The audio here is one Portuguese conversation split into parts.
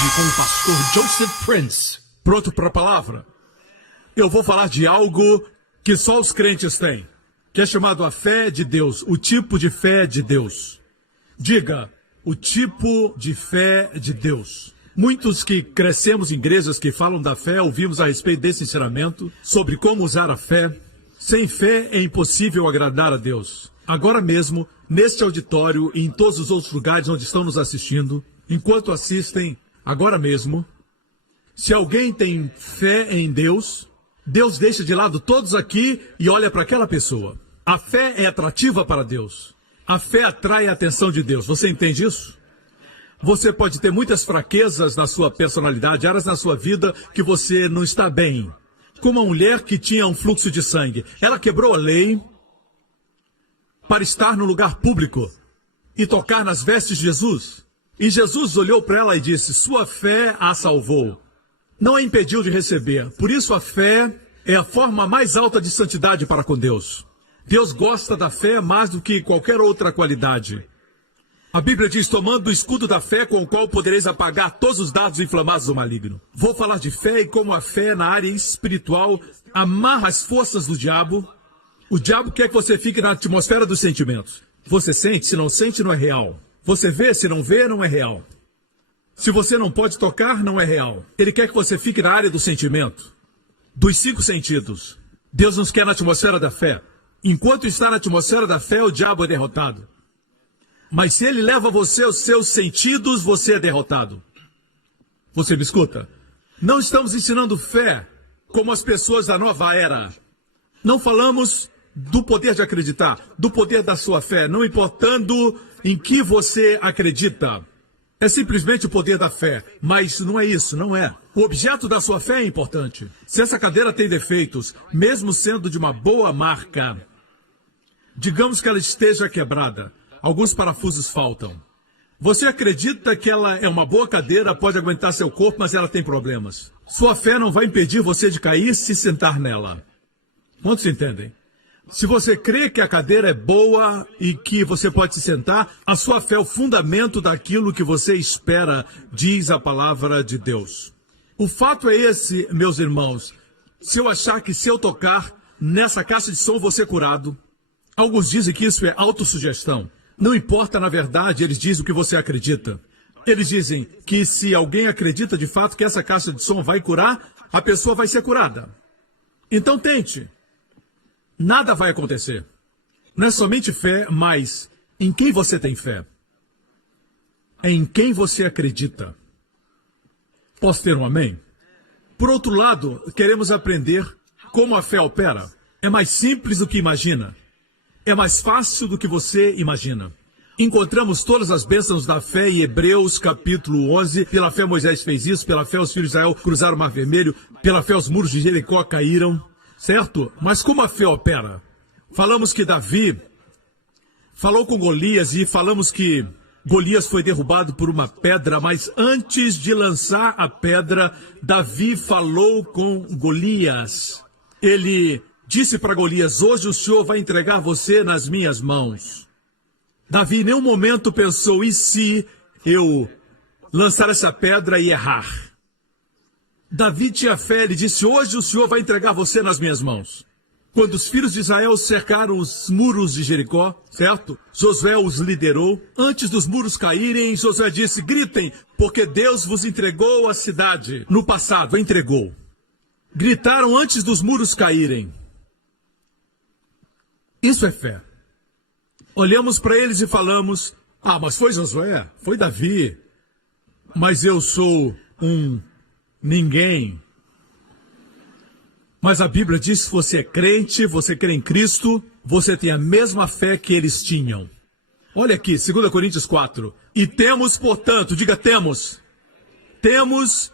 Hoje com o pastor Joseph Prince. Pronto para a palavra? Eu vou falar de algo que só os crentes têm, que é chamado a fé de Deus, o tipo de fé de Deus. Diga, o tipo de fé de Deus. Muitos que crescemos em igrejas que falam da fé, ouvimos a respeito desse ensinamento, sobre como usar a fé. Sem fé é impossível agradar a Deus. Agora mesmo, neste auditório e em todos os outros lugares onde estão nos assistindo, enquanto assistem, agora mesmo, se alguém tem fé em Deus, Deus deixa de lado todos aqui e olha para aquela pessoa. A fé é atrativa para Deus. A fé atrai a atenção de Deus. Você entende isso? Você pode ter muitas fraquezas na sua personalidade, áreas na sua vida que você não está bem. Como uma mulher que tinha um fluxo de sangue. Ela quebrou a lei para estar no lugar público e tocar nas vestes de Jesus. E Jesus olhou para ela e disse, sua fé a salvou. Não a impediu de receber. Por isso a fé é a forma mais alta de santidade para com Deus. Deus gosta da fé mais do que qualquer outra qualidade. A Bíblia diz, tomando o escudo da fé com o qual podereis apagar todos os dardos inflamados do maligno. Vou falar de fé e como a fé na área espiritual amarra as forças do diabo. O diabo quer que você fique na atmosfera dos sentimentos. Você sente, se não sente, não é real. Você vê, se não vê, não é real. Se você não pode tocar, não é real. Ele quer que você fique na área do sentimento, dos 5 sentidos. Deus nos quer na atmosfera da fé. Enquanto está na atmosfera da fé, o diabo é derrotado. Mas se ele leva você aos seus sentidos, você é derrotado. Você me escuta? Não estamos ensinando fé como as pessoas da nova era. Não falamos do poder de acreditar, do poder da sua fé, não importando em que você acredita. É simplesmente o poder da fé, mas não é isso, não é. O objeto da sua fé é importante. Se essa cadeira tem defeitos, mesmo sendo de uma boa marca, digamos que ela esteja quebrada, alguns parafusos faltam. Você acredita que ela é uma boa cadeira, pode aguentar seu corpo, mas ela tem problemas. Sua fé não vai impedir você de cair se sentar nela. Quantos entendem? Se você crê que a cadeira é boa e que você pode se sentar, a sua fé é o fundamento daquilo que você espera, diz a palavra de Deus. O fato é esse, meus irmãos, se eu achar que se eu tocar nessa caixa de som vou ser curado, alguns dizem que isso é autossugestão. Não importa, na verdade, eles dizem o que você acredita. Eles dizem que se alguém acredita de fato que essa caixa de som vai curar, a pessoa vai ser curada. Então tente. Nada vai acontecer. Não é somente fé, mas em quem você tem fé? É em quem você acredita. Posso ter um amém? Por outro lado, queremos aprender como a fé opera. É mais simples do que imagina. É mais fácil do que você imagina. Encontramos todas as bênçãos da fé em Hebreus capítulo 11. Pela fé Moisés fez isso, pela fé os filhos de Israel cruzaram o Mar Vermelho, pela fé os muros de Jericó caíram. Certo? Mas como a fé opera? Falamos que Davi falou com Golias e falamos que Golias foi derrubado por uma pedra, mas antes de lançar a pedra, Davi falou com Golias. Ele disse para Golias, hoje o Senhor vai entregar você nas minhas mãos. Davi em nenhum momento pensou, e se eu lançar essa pedra e errar? Davi tinha fé, ele disse, hoje o Senhor vai entregar você nas minhas mãos. Quando os filhos de Israel cercaram os muros de Jericó, certo? Josué os liderou. Antes dos muros caírem, Josué disse, gritem, porque Deus vos entregou a cidade. No passado, entregou. Gritaram antes dos muros caírem. Isso é fé. Olhamos para eles e falamos, mas foi Josué, foi Davi, mas eu sou um ninguém. Mas a Bíblia diz que você é crente, você crê em Cristo, você tem a mesma fé que eles tinham. Olha aqui, 2 Coríntios 4. E temos, portanto, diga temos. Temos,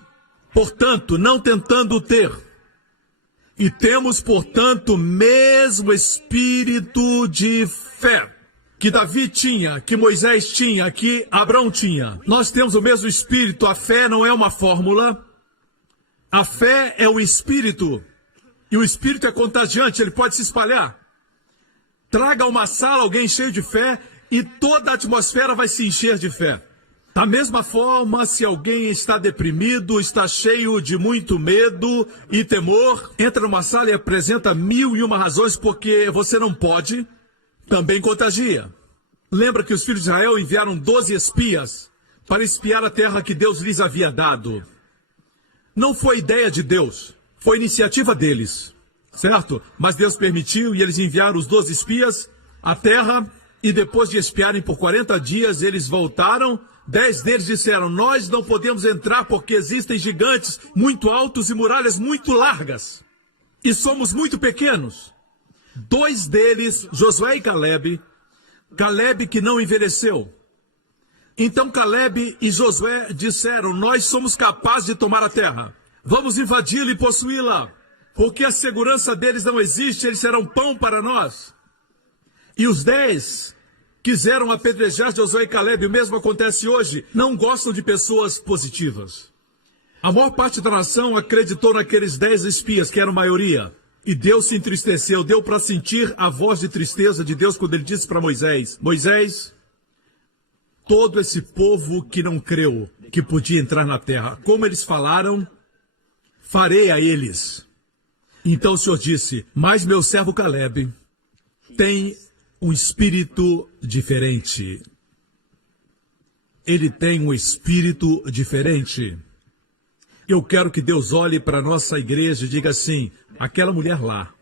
portanto, não tentando ter. E temos, portanto, o mesmo espírito de fé que Davi tinha, que Moisés tinha, que Abraão tinha. Nós temos o mesmo espírito, a fé não é uma fórmula. A fé é o espírito, e o espírito é contagiante, ele pode se espalhar. Traga a uma sala alguém cheio de fé, e toda a atmosfera vai se encher de fé. Da mesma forma, se alguém está deprimido, está cheio de muito medo e temor, entra numa sala e apresenta 1001 razões porque você não pode, também contagia. Lembra que os filhos de Israel enviaram 12 espias para espiar a terra que Deus lhes havia dado. Não foi ideia de Deus, foi iniciativa deles, certo? Mas Deus permitiu e eles enviaram os 12 espias à terra e depois de espiarem por 40 dias, eles voltaram. 10 deles disseram, nós não podemos entrar porque existem gigantes muito altos e muralhas muito largas. E somos muito pequenos. 2 deles, Josué e Caleb que não envelheceu. Então Caleb e Josué disseram, nós somos capazes de tomar a terra. Vamos invadi-la e possuí-la. Porque a segurança deles não existe, eles serão pão para nós. E os 10 quiseram apedrejar Josué e Caleb, o mesmo acontece hoje, não gostam de pessoas positivas. A maior parte da nação acreditou naqueles 10 espias, que eram maioria. E Deus se entristeceu, deu para sentir a voz de tristeza de Deus quando ele disse para Moisés, Moisés, todo esse povo que não creu que podia entrar na terra, como eles falaram, farei a eles. Então o Senhor disse, mas meu servo Caleb tem um espírito diferente. Ele tem um espírito diferente. Eu quero que Deus olhe para a nossa igreja e diga assim, aquela mulher lá,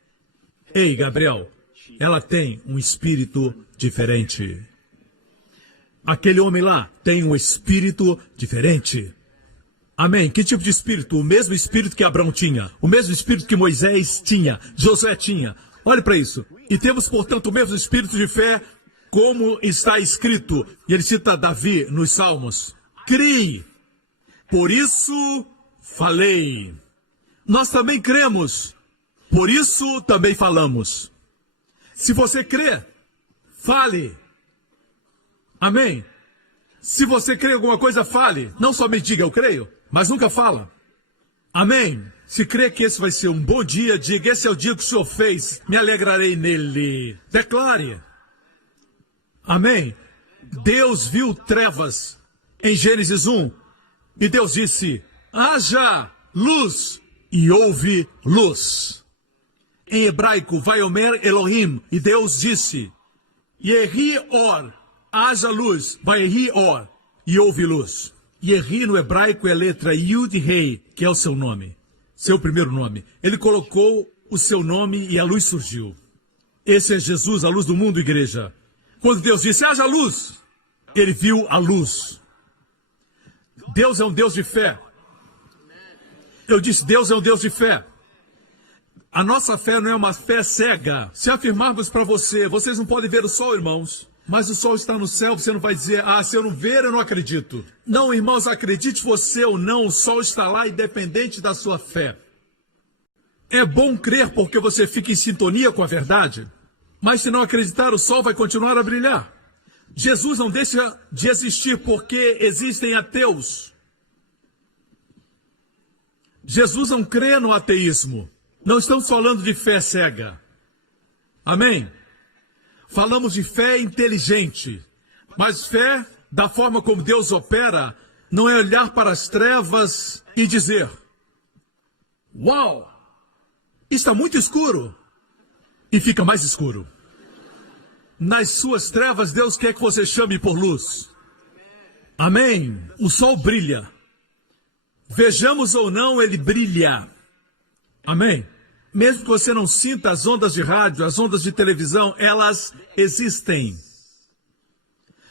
ei Gabriel, ela tem um espírito diferente. Aquele homem lá tem um espírito diferente. Amém? Que tipo de espírito? O mesmo espírito que Abraão tinha, o mesmo espírito que Moisés tinha, Josué tinha. Olhe para isso. E temos, portanto, o mesmo espírito de fé, como está escrito. E ele cita Davi nos Salmos. Crie. Por isso falei. Nós também cremos. Por isso também falamos. Se você crê, fale. Amém? Se você crê em alguma coisa, fale. Não somente diga eu creio, mas nunca fala. Amém? Se crê que esse vai ser um bom dia, diga, esse é o dia que o Senhor fez, me alegrarei nele. Declare. Amém? Deus viu trevas em Gênesis 1, e Deus disse, haja luz, e houve luz. Em hebraico, Vaiomer Elohim, e Deus disse, Yehi Or, haja luz, Vayehi Or, e houve luz. Yehi no hebraico é a letra Yud Rei, que é o seu nome. Seu primeiro nome. Ele colocou o seu nome e a luz surgiu. Esse é Jesus, a luz do mundo, igreja. Quando Deus disse, haja luz, ele viu a luz. Deus é um Deus de fé. Eu disse, Deus é um Deus de fé. A nossa fé não é uma fé cega. Se afirmarmos para você, vocês não podem ver o sol, irmãos, mas o sol está no céu, você não vai dizer, se eu não ver, eu não acredito. Não, irmãos, acredite você ou não, o sol está lá independente da sua fé. É bom crer porque você fica em sintonia com a verdade, mas se não acreditar, o sol vai continuar a brilhar. Jesus não deixa de existir porque existem ateus. Jesus não crê no ateísmo. Não estamos falando de fé cega. Amém? Falamos de fé inteligente, mas fé, da forma como Deus opera, não é olhar para as trevas e dizer, uau, está muito escuro, e fica mais escuro. Nas suas trevas, Deus quer que você chame por luz. Amém? O sol brilha. Vejamos ou não, ele brilha. Amém? Mesmo que você não sinta as ondas de rádio, as ondas de televisão, elas existem.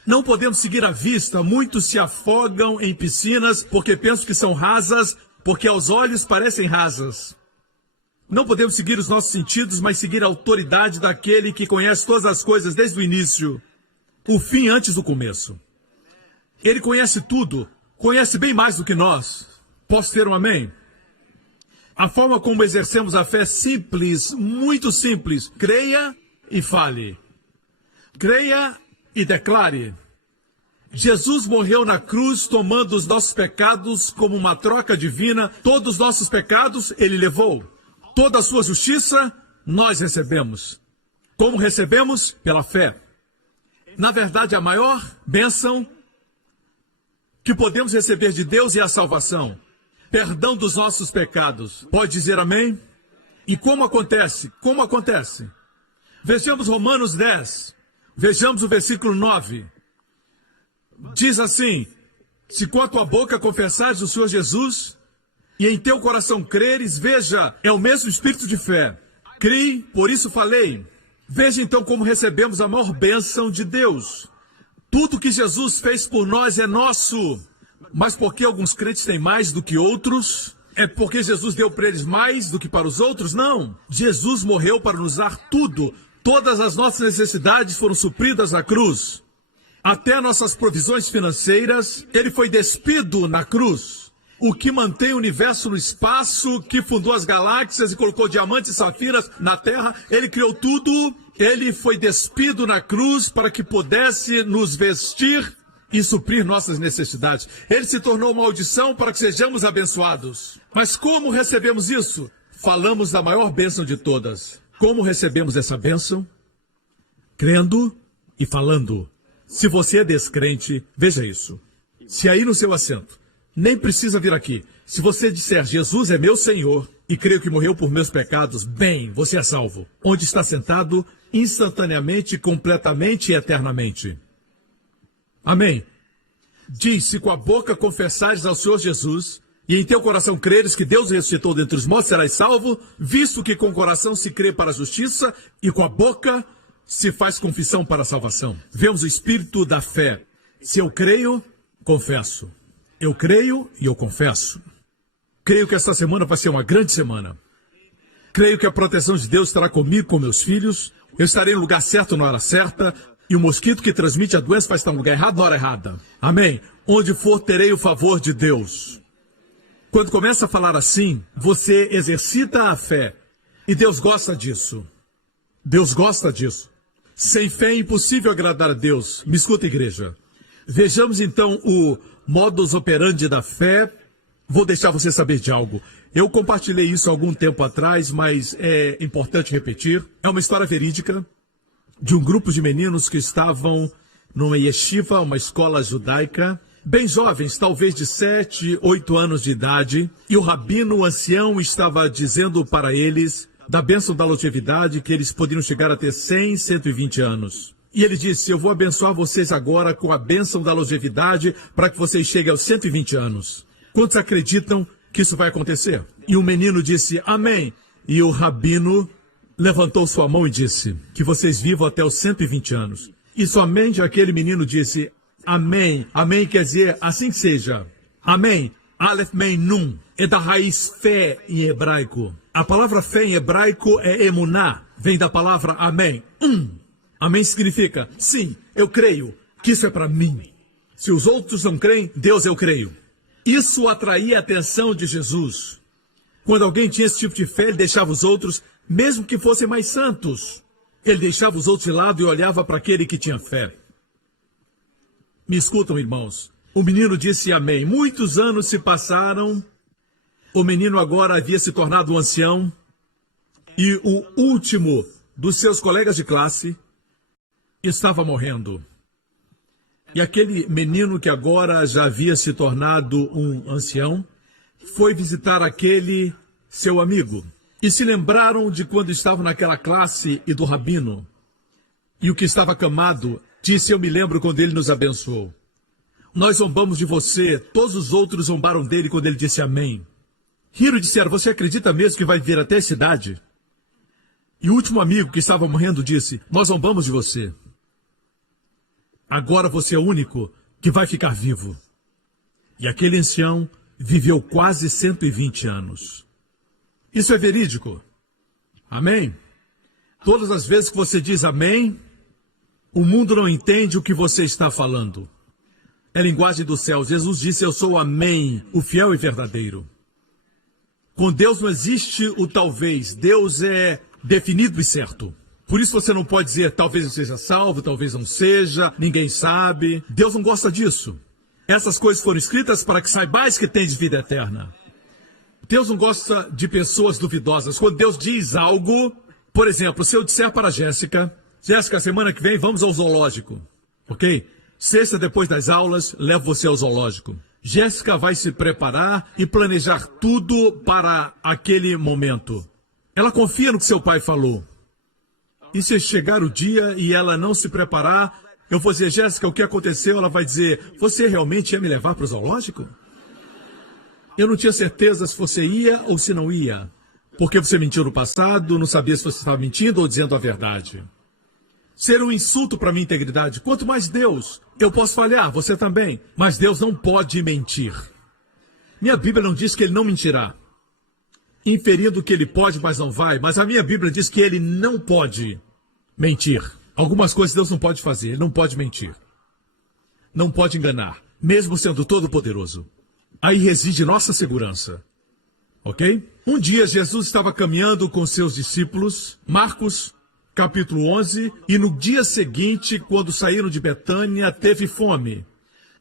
Não podemos seguir à vista. Muitos se afogam em piscinas porque pensam que são rasas, porque aos olhos parecem rasas. Não podemos seguir os nossos sentidos, mas seguir a autoridade daquele que conhece todas as coisas desde o início, o fim antes do começo. Ele conhece tudo, conhece bem mais do que nós. Posso ter um amém? A forma como exercemos a fé é simples, muito simples. Creia e fale. Creia e declare. Jesus morreu na cruz tomando os nossos pecados como uma troca divina. Todos os nossos pecados ele levou. Toda a sua justiça nós recebemos. Como recebemos? Pela fé. Na verdade, a maior bênção que podemos receber de Deus é a salvação, perdão dos nossos pecados. Pode dizer amém? E como acontece? Como acontece? Vejamos Romanos 10, vejamos o versículo 9. Diz assim: se com a tua boca confessares o Senhor Jesus, e em teu coração creres, veja, é o mesmo espírito de fé. Criei, por isso falei. Veja então como recebemos a maior bênção de Deus. Tudo que Jesus fez por nós é nosso. Mas por que alguns crentes têm mais do que outros? É porque Jesus deu para eles mais do que para os outros? Não. Jesus morreu para nos dar tudo. Todas as nossas necessidades foram supridas na cruz. Até nossas provisões financeiras, ele foi despido na cruz. O que mantém o universo no espaço, que fundou as galáxias e colocou diamantes e safiras na terra, ele criou tudo. Ele foi despido na cruz para que pudesse nos vestir e suprir nossas necessidades. Ele se tornou maldição para que sejamos abençoados. Mas como recebemos isso? Falamos da maior bênção de todas. Como recebemos essa bênção? Crendo e falando. Se você é descrente, veja isso. Se aí no seu assento, nem precisa vir aqui. Se você disser, Jesus é meu Senhor e creio que morreu por meus pecados, bem, você é salvo. Onde está sentado, instantaneamente, completamente e eternamente. Amém. Diz, se com a boca confessares ao Senhor Jesus, e em teu coração creres que Deus ressuscitou dentre os mortos, serás salvo, visto que com o coração se crê para a justiça, e com a boca se faz confissão para a salvação. Vemos o espírito da fé. Se eu creio, confesso. Eu creio e eu confesso. Creio que esta semana vai ser uma grande semana. Creio que a proteção de Deus estará comigo, com meus filhos. Eu estarei no lugar certo na hora certa. E o mosquito que transmite a doença vai estar no lugar errado na hora errada. Amém. Onde for, terei o favor de Deus. Quando começa a falar assim, você exercita a fé. E Deus gosta disso. Deus gosta disso. Sem fé é impossível agradar a Deus. Me escuta, igreja. Vejamos então o modus operandi da fé. Vou deixar você saber de algo. Eu compartilhei isso há algum tempo atrás, mas é importante repetir. É uma história verídica de um grupo de meninos que estavam numa yeshiva, uma escola judaica, bem jovens, talvez de 7, 8 anos de idade, e o rabino, o ancião, estava dizendo para eles da bênção da longevidade, que eles poderiam chegar a ter 100, 120 anos. E ele disse, eu vou abençoar vocês agora com a bênção da longevidade para que vocês cheguem aos 120 anos. Quantos acreditam que isso vai acontecer? E o menino disse, amém. E o rabino levantou sua mão e disse, que vocês vivam até os 120 anos. E somente aquele menino disse, amém. Amém quer dizer, assim seja. Amém. Aleph Mem Nun. É da raiz fé em hebraico. A palavra fé em hebraico é emuná. Vem da palavra amém. Amém significa, sim, eu creio que isso é para mim. Se os outros não creem, Deus eu creio. Isso atraía a atenção de Jesus. Quando alguém tinha esse tipo de fé, ele deixava os outros, mesmo que fossem mais santos. Ele deixava os outros de lado e olhava para aquele que tinha fé. Me escutam, irmãos. O menino disse amém. Muitos anos se passaram. O menino agora havia se tornado um ancião. E o último dos seus colegas de classe estava morrendo. E aquele menino que agora já havia se tornado um ancião, foi visitar aquele seu amigo. E se lembraram de quando estavam naquela classe e do rabino. E o que estava acamado disse, eu me lembro quando ele nos abençoou. Nós zombamos de você, todos os outros zombaram dele quando ele disse amém. Riram e disseram, você acredita mesmo que vai vir até a cidade? E o último amigo que estava morrendo disse, nós zombamos de você. Agora você é o único que vai ficar vivo. E aquele ancião viveu quase 120 anos. Isso é verídico. Amém? Todas as vezes que você diz amém, o mundo não entende o que você está falando. É linguagem do céu. Jesus disse, eu sou o amém, o fiel e verdadeiro. Com Deus não existe o talvez. Deus é definido e certo. Por isso você não pode dizer, talvez eu seja salvo, talvez não seja, ninguém sabe. Deus não gosta disso. Essas coisas foram escritas para que saibais que tens vida eterna. Deus não gosta de pessoas duvidosas. Quando Deus diz algo, por exemplo, se eu disser para a Jéssica, Jéssica, semana que vem vamos ao zoológico, ok? Sexta, depois das aulas, levo você ao zoológico. Jéssica vai se preparar e planejar tudo para aquele momento. Ela confia no que seu pai falou. E se chegar o dia e ela não se preparar, eu vou dizer, Jéssica, o que aconteceu? Ela vai dizer, você realmente ia me levar para o zoológico? Eu não tinha certeza se você ia ou se não ia. Porque você mentiu no passado, não sabia se você estava mentindo ou dizendo a verdade. Ser um insulto para minha integridade. Quanto mais Deus, eu posso falhar, você também. Mas Deus não pode mentir. Minha Bíblia não diz que ele não mentirá. Inferindo que ele pode, mas não vai. Mas a minha Bíblia diz que ele não pode mentir. Algumas coisas Deus não pode fazer. Ele não pode mentir. Não pode enganar. Mesmo sendo todo-poderoso. Aí reside nossa segurança. Ok? Um dia Jesus estava caminhando com seus discípulos. Marcos, capítulo 11. E no dia seguinte, quando saíram de Betânia, teve fome.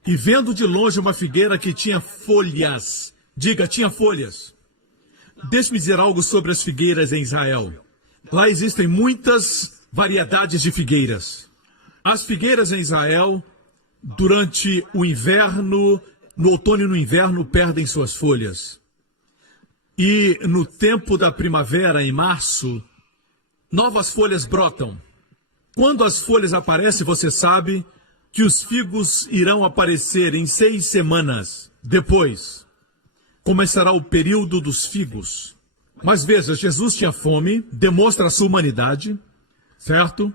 E vendo de longe uma figueira que tinha folhas. Diga, tinha folhas. Deixe-me dizer algo sobre as figueiras em Israel. Lá existem muitas variedades de figueiras. As figueiras em Israel, durante o inverno, no outono e no inverno, perdem suas folhas. E no tempo da primavera, em março, novas folhas brotam. Quando as folhas aparecem, você sabe que os figos irão aparecer em 6 semanas depois. Começará o período dos figos. Mas veja, Jesus tinha fome, demonstra a sua humanidade, certo?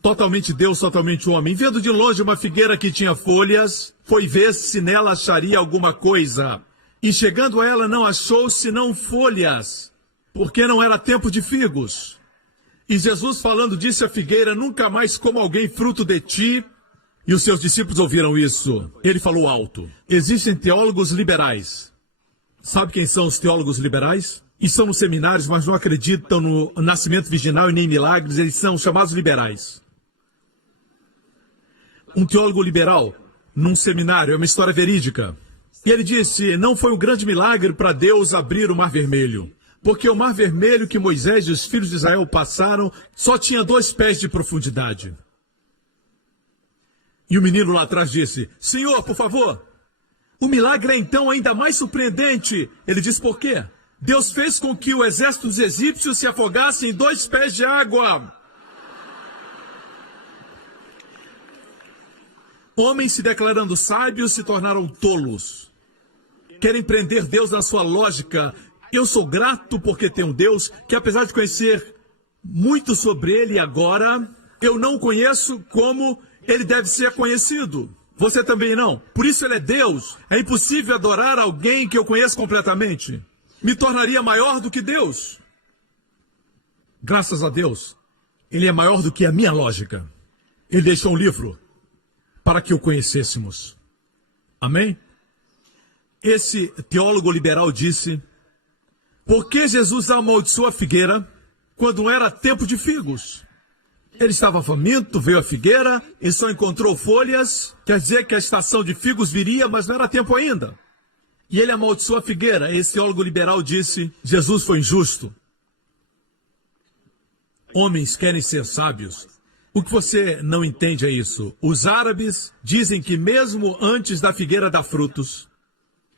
Totalmente Deus, totalmente homem. Vendo de longe uma figueira que tinha folhas, foi ver se nela acharia alguma coisa. E chegando a ela não achou senão folhas, porque não era tempo de figos. E Jesus falando disse à figueira, nunca mais coma alguém fruto de ti. E os seus discípulos ouviram isso. Ele falou alto. Existem teólogos liberais. Sabe quem são os teólogos liberais? Estão nos seminários, mas não acreditam no nascimento virginal e nem milagres. Eles são chamados liberais. Um teólogo liberal, num seminário, é uma história verídica. E ele disse, não foi um grande milagre para Deus abrir o Mar Vermelho. Porque o Mar Vermelho que Moisés e os filhos de Israel passaram só tinha 2 pés de profundidade. E o menino lá atrás disse, Senhor, por favor. O milagre é então ainda mais surpreendente. Ele disse, por quê? Deus fez com que o exército dos egípcios se afogasse em 2 pés de água. Homens se declarando sábios se tornaram tolos. Querem prender Deus na sua lógica. Eu sou grato porque tenho um Deus que, apesar de conhecer muito sobre ele agora, eu não o conheço como ele deve ser conhecido. Você também não. Por isso ele é Deus. É impossível adorar alguém que eu conheço completamente. Me tornaria maior do que Deus. Graças a Deus, ele é maior do que a minha lógica. Ele deixou um livro para que o conhecêssemos. Amém? Esse teólogo liberal disse, por que Jesus amaldiçoou a figueira quando não era tempo de figos? Ele estava faminto, veio a figueira e só encontrou folhas. Quer dizer que a estação de figos viria, mas não era tempo ainda. E ele amaldiçoou a figueira. Esse teólogo liberal disse, Jesus foi injusto. Homens querem ser sábios. O que você não entende é isso. Os árabes dizem que mesmo antes da figueira dar frutos,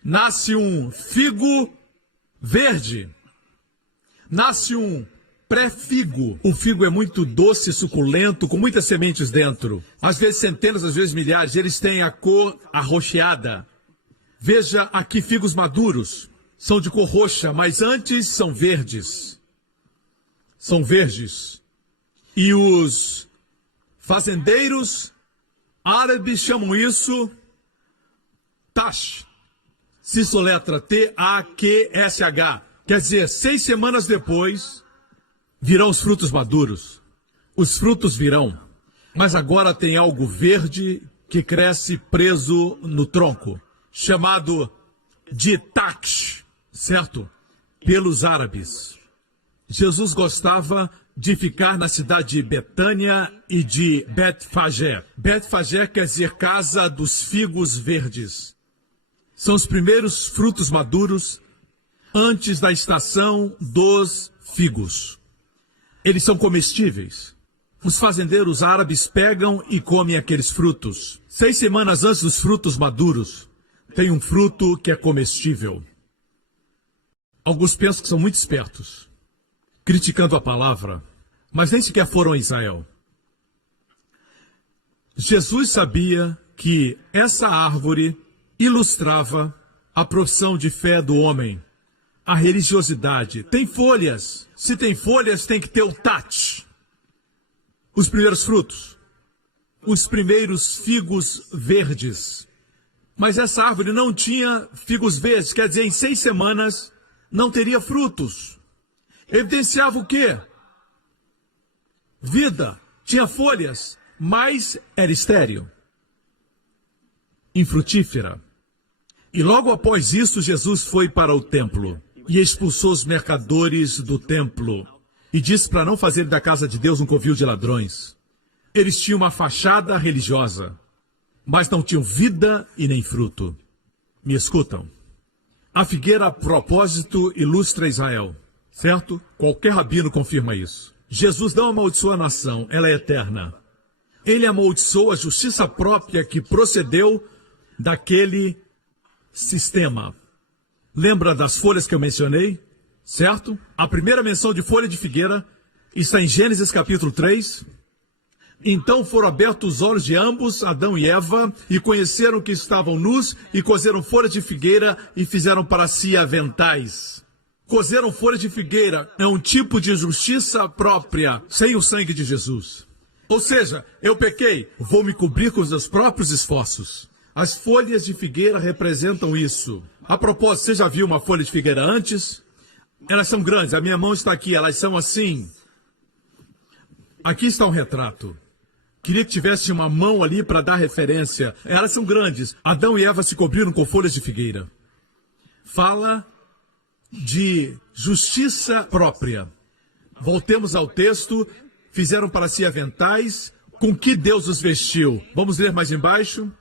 nasce um figo verde. Nasce um pré-figo. O figo é muito doce, suculento, com muitas sementes dentro. Às vezes centenas, às vezes milhares. Eles têm a cor arroxeada. Veja aqui figos maduros. São de cor roxa, mas antes são verdes. São verdes. E os fazendeiros árabes chamam isso tash. Se soletra T-A-Q-S-H. Quer dizer, 6 semanas depois, virão os frutos maduros. Os frutos virão. Mas agora tem algo verde que cresce preso no tronco, chamado de taksh, certo? Pelos árabes. Jesus gostava de ficar na cidade de Betânia e de Betfagé. Betfagé quer dizer casa dos figos verdes. São os primeiros frutos maduros antes da estação dos figos. Eles são comestíveis. Os fazendeiros árabes pegam e comem aqueles frutos. 6 semanas antes dos frutos maduros, tem um fruto que é comestível. Alguns pensam que são muito espertos, criticando a palavra, mas nem sequer foram a Israel. Jesus sabia que essa árvore ilustrava a profissão de fé do homem, a religiosidade. Tem folhas. Se tem folhas, tem que ter o tat. Os primeiros frutos. Os primeiros figos verdes. Mas essa árvore não tinha figos verdes, quer dizer, em 6 semanas não teria frutos. Evidenciava o quê? Vida. Tinha folhas, mas era estéril. Infrutífera. E logo após isso, Jesus foi para o templo e expulsou os mercadores do templo e disse para não fazer da casa de Deus um covil de ladrões. Eles tinham uma fachada religiosa, mas não tinham vida e nem fruto. Me escutam? A figueira, a propósito, ilustra Israel, certo? Qualquer rabino confirma isso. Jesus não amaldiçoou a nação, ela é eterna. Ele amaldiçoou a justiça própria que procedeu daquele sistema. Lembra das folhas que eu mencionei? Certo? A primeira menção de folha de figueira está em Gênesis capítulo 3. Então foram abertos os olhos de ambos, Adão e Eva, e conheceram que estavam nus, e cozeram folhas de figueira e fizeram para si aventais. Cozeram folhas de figueira é um tipo de justiça própria, sem o sangue de Jesus. Ou seja, eu pequei, vou me cobrir com os meus próprios esforços. As folhas de figueira representam isso. A propósito, você já viu uma folha de figueira antes? Elas são grandes, a minha mão está aqui, elas são assim. Aqui está um retrato. Queria que tivesse uma mão ali para dar referência. Elas são grandes. Adão e Eva se cobriram com folhas de figueira. Fala de justiça própria. Voltemos ao texto. Fizeram para si aventais. Com que Deus os vestiu? Vamos ler mais embaixo.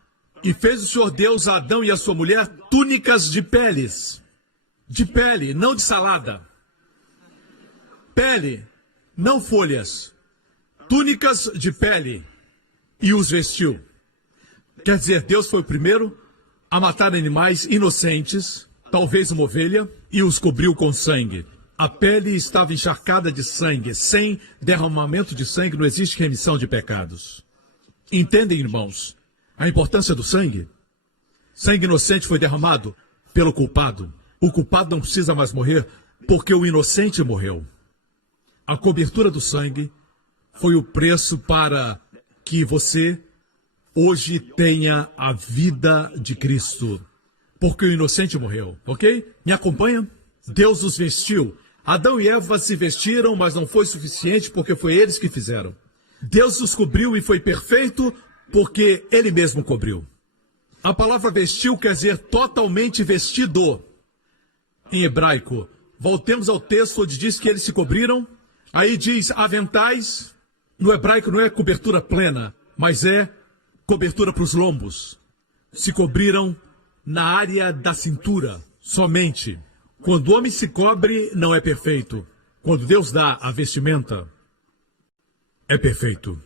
E fez o Senhor Deus a Adão e a sua mulher túnicas de peles. De pele, não de salada. Pele, não folhas. Túnicas de pele. E os vestiu. Quer dizer, Deus foi o primeiro a matar animais inocentes, talvez uma ovelha, e os cobriu com sangue. A pele estava encharcada de sangue. Sem derramamento de sangue não existe remissão de pecados. Entendem, irmãos, a importância do sangue? Sangue inocente foi derramado pelo culpado. O culpado não precisa mais morrer porque o inocente morreu. A cobertura do sangue foi o preço para que você hoje tenha a vida de Cristo. Porque o inocente morreu, ok? Me acompanha? Deus os vestiu. Adão e Eva se vestiram, mas não foi suficiente porque foi eles que fizeram. Deus os cobriu e foi perfeito porque Ele mesmo cobriu. A palavra vestiu quer dizer totalmente vestido. Em hebraico, voltemos ao texto onde diz que eles se cobriram. Aí diz aventais. No hebraico não é cobertura plena, mas é cobertura para os lombos. Se cobriram na área da cintura, somente. Quando o homem se cobre, não é perfeito. Quando Deus dá a vestimenta, é perfeito.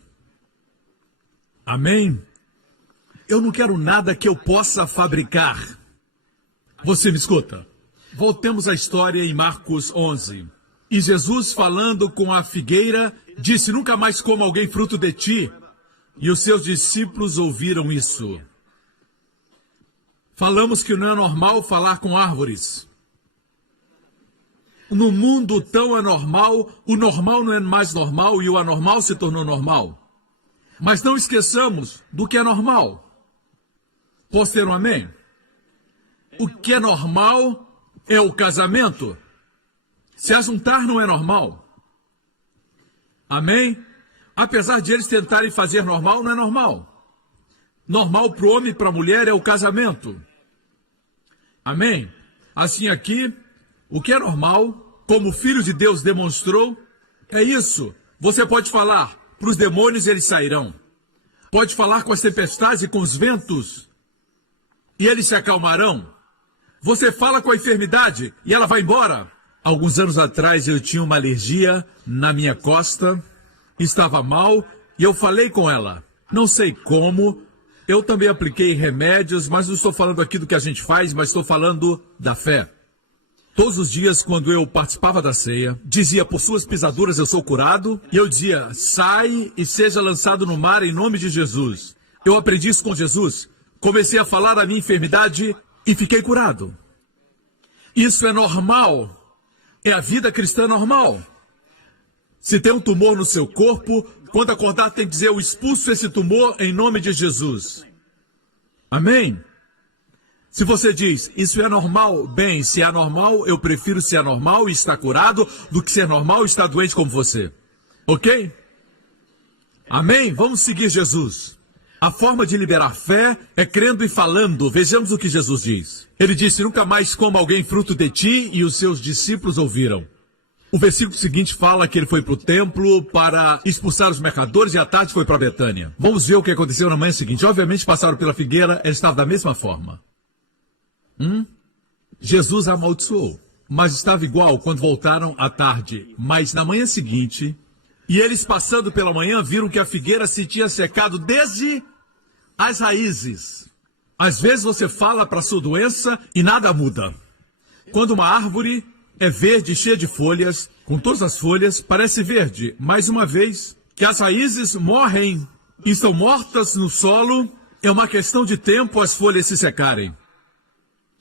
Amém? Eu não quero nada que eu possa fabricar. Você me escuta? Voltemos à história em Marcos 11. E Jesus, falando com a figueira, disse, nunca mais coma alguém fruto de ti. E os seus discípulos ouviram isso. Falamos que não é normal falar com árvores. No mundo tão anormal, o normal não é mais normal e o anormal se tornou normal. Mas não esqueçamos do que é normal. Posso ter um amém? O que é normal é o casamento. Se ajuntar não é normal. Amém? Apesar de eles tentarem fazer normal, não é normal. Normal para o homem e para a mulher é o casamento. Amém? Assim aqui, o que é normal, como o Filho de Deus demonstrou, é isso. Você pode falar para os demônios e eles sairão. Pode falar com as tempestades e com os ventos e eles se acalmarão. Você fala com a enfermidade e ela vai embora. Alguns anos atrás eu tinha uma alergia na minha costa estava mal e eu falei com ela. Não sei como, eu também apliquei remédios, mas não estou falando aqui do que a gente faz, mas estou falando da fé. Todos os dias, quando eu participava da ceia, dizia, por suas pisaduras eu sou curado, e eu dizia, sai e seja lançado no mar em nome de Jesus. Eu aprendi isso com Jesus, comecei a falar da minha enfermidade e fiquei curado. Isso é normal, é a vida cristã normal. Se tem um tumor no seu corpo, quando acordar tem que dizer, eu expulso esse tumor em nome de Jesus. Amém? Se você diz, isso é normal, bem, se é anormal, eu prefiro ser anormal e estar curado do que ser normal e estar doente como você. Ok? Amém? Vamos seguir Jesus. A forma de liberar fé é crendo e falando. Vejamos o que Jesus diz. Ele disse, nunca mais coma alguém fruto de ti, e os seus discípulos ouviram. O versículo seguinte fala que ele foi para o templo para expulsar os mercadores e à tarde foi para Betânia. Vamos ver o que aconteceu na manhã seguinte. Obviamente passaram pela figueira, ele estava da mesma forma. Jesus amaldiçoou, mas estava igual quando voltaram à tarde. Mas na manhã seguinte, e eles passando pela manhã, viram que a figueira se tinha secado desde as raízes. Às vezes você fala para a sua doença e nada muda. Quando uma árvore é verde, cheia de folhas, com todas as folhas, parece verde. Mais uma vez, que as raízes morrem e estão mortas no solo, é uma questão de tempo as folhas se secarem.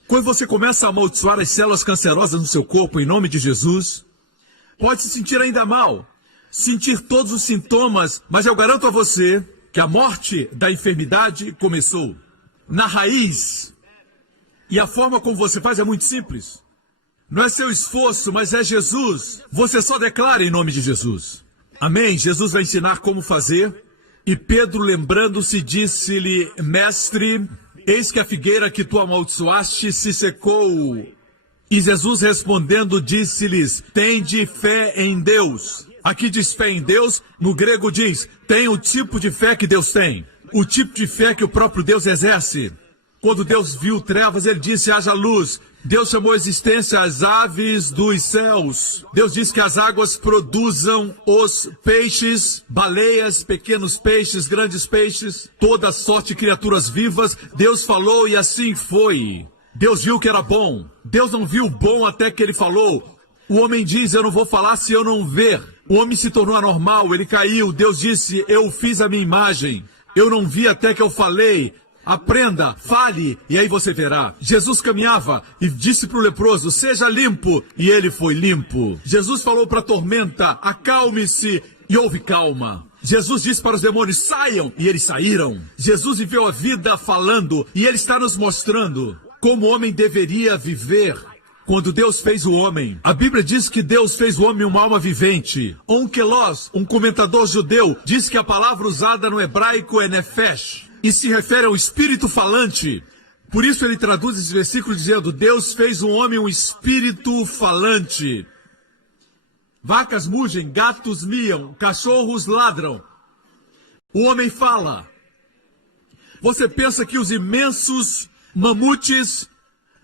Quando você começa a amaldiçoar as células cancerosas no seu corpo em nome de Jesus, pode se sentir ainda mal, sentir todos os sintomas, mas eu garanto a você que a morte da enfermidade começou na raiz. E a forma como você faz é muito simples. Não é seu esforço, mas é Jesus. Você só declara em nome de Jesus. Amém? Jesus vai ensinar como fazer. E Pedro, lembrando-se, disse-lhe, mestre, eis que a figueira que tu amaldiçoaste se secou. E Jesus respondendo disse-lhes, tende fé em Deus. Aqui diz fé em Deus, no grego diz, tem o tipo de fé que Deus tem. O tipo de fé que o próprio Deus exerce. Quando Deus viu trevas, ele disse, haja luz. Deus chamou à existência as aves dos céus. Deus diz que as águas produzam os peixes, baleias, pequenos peixes, grandes peixes, toda sorte de criaturas vivas. Deus falou e assim foi. Deus viu que era bom. Deus não viu bom até que ele falou. O homem diz, eu não vou falar se eu não ver. O homem se tornou anormal, ele caiu. Deus disse, eu fiz a minha imagem. Eu não vi até que eu falei. Aprenda, fale, e aí você verá. Jesus caminhava e disse para o leproso, seja limpo, e ele foi limpo. Jesus falou para a tormenta, acalme-se, e houve calma. Jesus disse para os demônios, saiam, e eles saíram. Jesus viveu a vida falando, e ele está nos mostrando como o homem deveria viver. Quando Deus fez o homem, a Bíblia diz que Deus fez o homem uma alma vivente. Onkelos, um comentador judeu, diz que a palavra usada no hebraico é nefesh. E se refere ao espírito falante. Por isso ele traduz esse versículo dizendo, Deus fez o homem um espírito falante. Vacas mugem, gatos miam, cachorros ladram. O homem fala. Você pensa que os imensos mamutes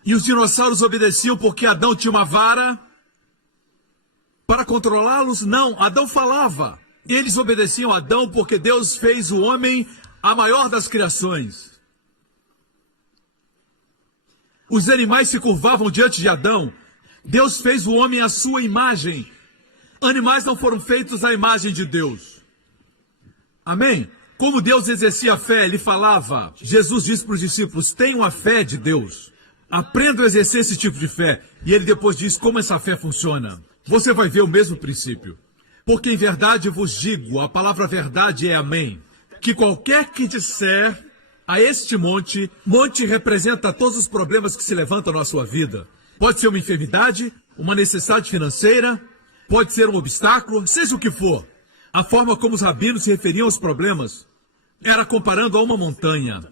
e os dinossauros obedeciam porque Adão tinha uma vara para controlá-los? Não, Adão falava. Eles obedeciam a Adão porque Deus fez o homem a maior das criações. Os animais se curvavam diante de Adão. Deus fez o homem à sua imagem. Animais não foram feitos à imagem de Deus. Amém? Como Deus exercia a fé, ele falava. Jesus disse para os discípulos, tenham a fé de Deus. Aprendam a exercer esse tipo de fé. E ele depois diz como essa fé funciona. Você vai ver o mesmo princípio. Porque em verdade vos digo, a palavra verdade é amém. Que qualquer que disser a este monte, monte representa todos os problemas que se levantam na sua vida. Pode ser uma enfermidade, uma necessidade financeira, pode ser um obstáculo, seja o que for. A forma como os rabinos se referiam aos problemas era comparando a uma montanha.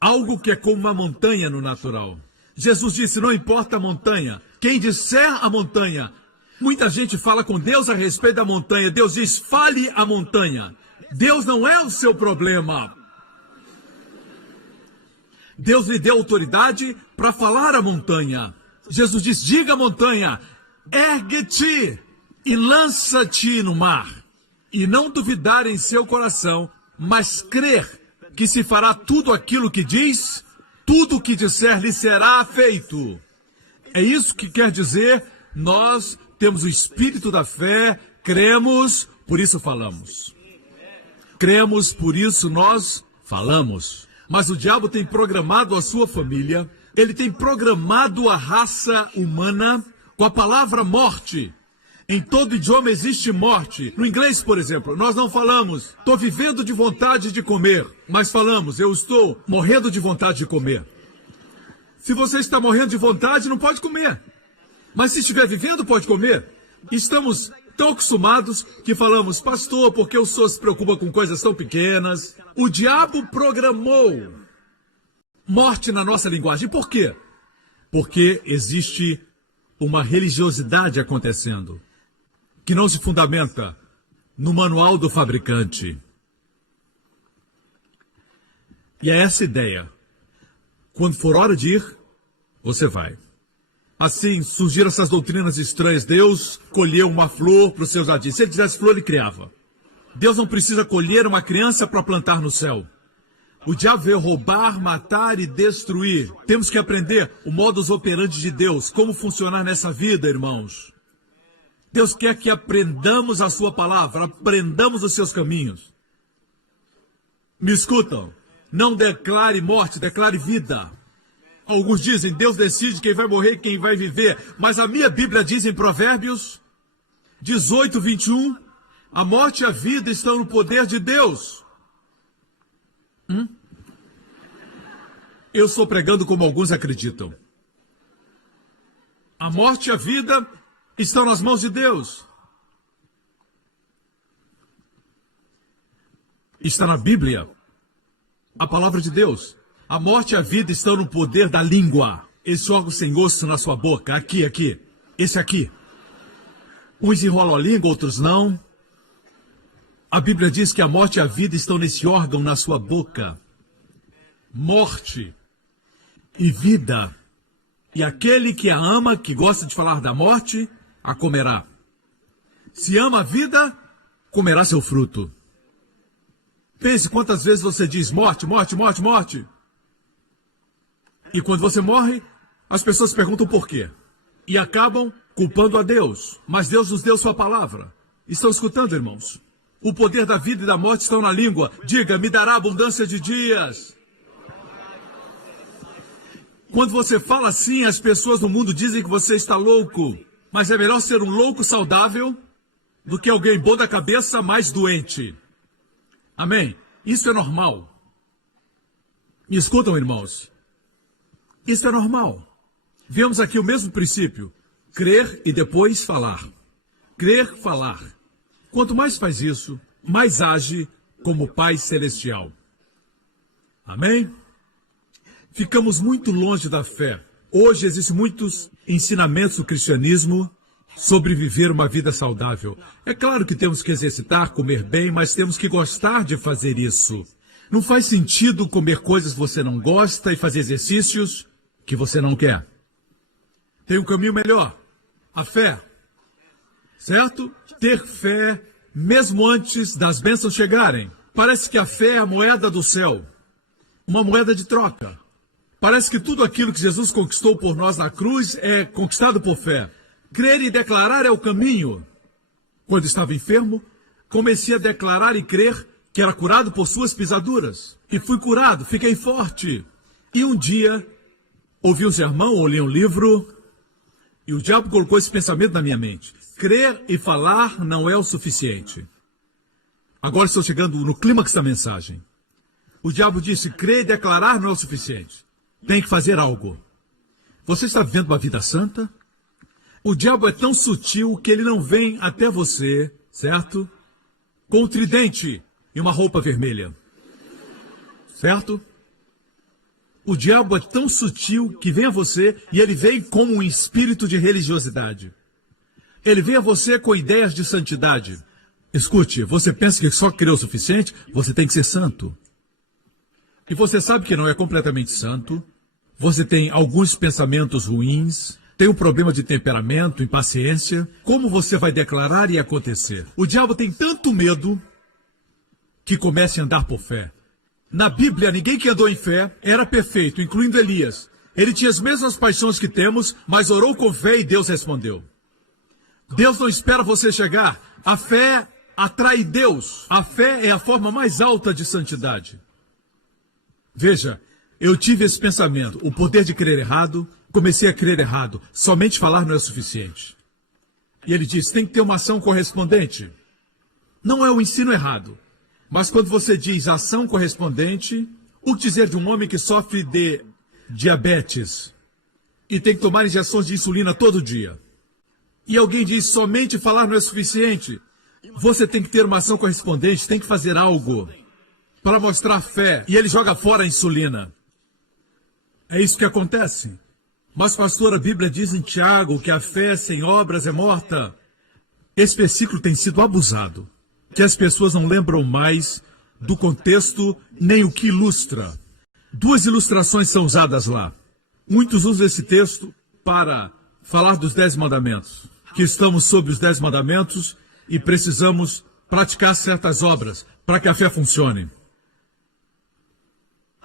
Algo que é como uma montanha no natural. Jesus disse, não importa a montanha, quem disser a montanha. Muita gente fala com Deus a respeito da montanha. Deus diz, fale a montanha. Deus não é o seu problema. Deus lhe deu autoridade para falar à montanha. Jesus diz, diga à montanha, ergue-te e lança-te no mar. e não duvidar em seu coração, mas crer que se fará tudo aquilo que diz, tudo o que disser lhe será feito. É isso que quer dizer, nós temos o espírito da fé, cremos, por isso falamos. Cremos, por isso nós falamos. Mas o diabo tem programado a sua família, ele tem programado a raça humana com a palavra morte. Em todo idioma existe morte. No inglês, por exemplo, nós não falamos, estou vivendo de vontade de comer, mas falamos, eu estou morrendo de vontade de comer. Se você está morrendo de vontade, não pode comer. Mas se estiver vivendo, pode comer. Estamos tão acostumados que falamos, pastor, porque o senhor se preocupa com coisas tão pequenas? O diabo programou morte na nossa linguagem. Por quê? Porque existe uma religiosidade acontecendo que não se fundamenta no manual do fabricante. E é essa ideia. Quando for hora de ir, você vai. Assim surgiram essas doutrinas estranhas. Deus colheu uma flor para o seu jardim. Se ele tivesse flor, ele criava. Deus não precisa colher uma criança para plantar no céu. O diabo veio roubar, matar e destruir. Temos que aprender o modus operandi de Deus, como funcionar nessa vida, irmãos. Deus quer que aprendamos a sua palavra, aprendamos os seus caminhos. Me escutam, não declare morte, declare vida. Alguns dizem, Deus decide quem vai morrer e quem vai viver. Mas a minha Bíblia diz em Provérbios 18, 21, a morte e a vida estão no poder de Deus. Eu estou pregando como alguns acreditam. A morte e a vida estão nas mãos de Deus. Está na Bíblia, a palavra de Deus. A morte e a vida estão no poder da língua. Esse órgão sem osso na sua boca. Aqui. Esse aqui. Uns enrolam a língua, outros não. A Bíblia diz que a morte e a vida estão nesse órgão na sua boca. Morte e vida. E aquele que a ama, que gosta de falar da morte, a comerá. Se ama a vida, comerá seu fruto. Pense quantas vezes você diz morte, morte, morte, morte. E quando você morre, as pessoas perguntam por quê. E acabam culpando a Deus. Mas Deus nos deu sua palavra. Estão escutando, irmãos? O poder da vida e da morte estão na língua. Diga, me dará abundância de dias. Quando você fala assim, as pessoas no mundo dizem que você está louco. Mas é melhor ser um louco saudável do que alguém bom da cabeça, mais doente. Amém? Isso é normal. Me escutam, irmãos? Isso é normal. Vemos aqui o mesmo princípio. Crer e depois falar. Crer, falar. Quanto mais faz isso, mais age como Pai Celestial. Amém? Ficamos muito longe da fé. Hoje existem muitos ensinamentos do cristianismo sobre viver uma vida saudável. É claro que temos que exercitar, comer bem, mas temos que gostar de fazer isso. Não faz sentido comer coisas que você não gosta e fazer exercícios que você não quer. Tem um caminho melhor. A fé. Certo? Ter fé mesmo antes das bênçãos chegarem. Parece que a fé é a moeda do céu. Uma moeda de troca. Parece que tudo aquilo que Jesus conquistou por nós na cruz é conquistado por fé. Crer e declarar é o caminho. Quando estava enfermo, comecei a declarar e crer que era curado por suas pisaduras. E fui curado, fiquei forte. E um dia, ouvi um sermão ou li um livro, e o diabo colocou esse pensamento na minha mente. Crer e falar não é o suficiente. Agora estou chegando no clímax da mensagem. O diabo disse, crer e declarar não é o suficiente. Tem que fazer algo. Você está vivendo uma vida santa? O diabo é tão sutil que ele não vem até você, certo? Com um tridente e uma roupa vermelha. Certo? O diabo é tão sutil que vem a você e ele vem como um espírito de religiosidade. Ele vem a você com ideias de santidade. Escute, você pensa que só crê o suficiente? Você tem que ser santo. E você sabe que não é completamente santo. Você tem alguns pensamentos ruins. tem um problema de temperamento, impaciência, como você vai declarar e acontecer? O diabo tem tanto medo que comece a andar por fé. Na Bíblia, ninguém que andou em fé era perfeito, incluindo Elias. Ele tinha as mesmas paixões que temos, mas orou com fé e Deus respondeu. Deus não espera você chegar. A fé atrai Deus. A fé é a forma mais alta de santidade. Veja, eu tive esse pensamento, o poder de crer errado, comecei a crer errado, somente falar não é suficiente. E ele diz, tem que ter uma ação correspondente. Não é o ensino errado, mas quando você diz ação correspondente, o que dizer de um homem que sofre de diabetes e tem que tomar injeções de insulina todo dia? E alguém diz, somente falar não é suficiente. Você tem que ter uma ação correspondente, tem que fazer algo para mostrar fé. E ele joga fora a insulina. É isso que acontece. Mas, pastor, a Bíblia diz em Tiago que a fé sem obras é morta. Esse versículo tem sido abusado, que as pessoas não lembram mais do contexto nem o que ilustra. Duas ilustrações são usadas lá. Muitos usam esse texto para falar dos 10 mandamentos, que estamos sob os 10 mandamentos e precisamos praticar certas obras para que a fé funcione.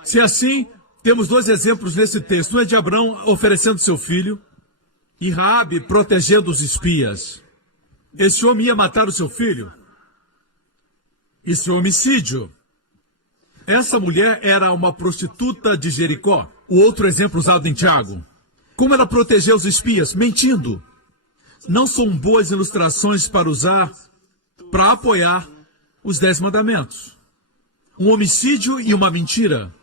Se é assim, temos dois exemplos nesse texto. Um é de Abrão oferecendo seu filho e Raabe protegendo os espias. Esse homem ia matar o seu filho. Isso é homicídio. Essa mulher era uma prostituta de Jericó. O outro exemplo usado em Tiago. Como ela protegeu os espias? Mentindo. Não são boas ilustrações para usar, para apoiar os 10 mandamentos. Um homicídio e uma mentira.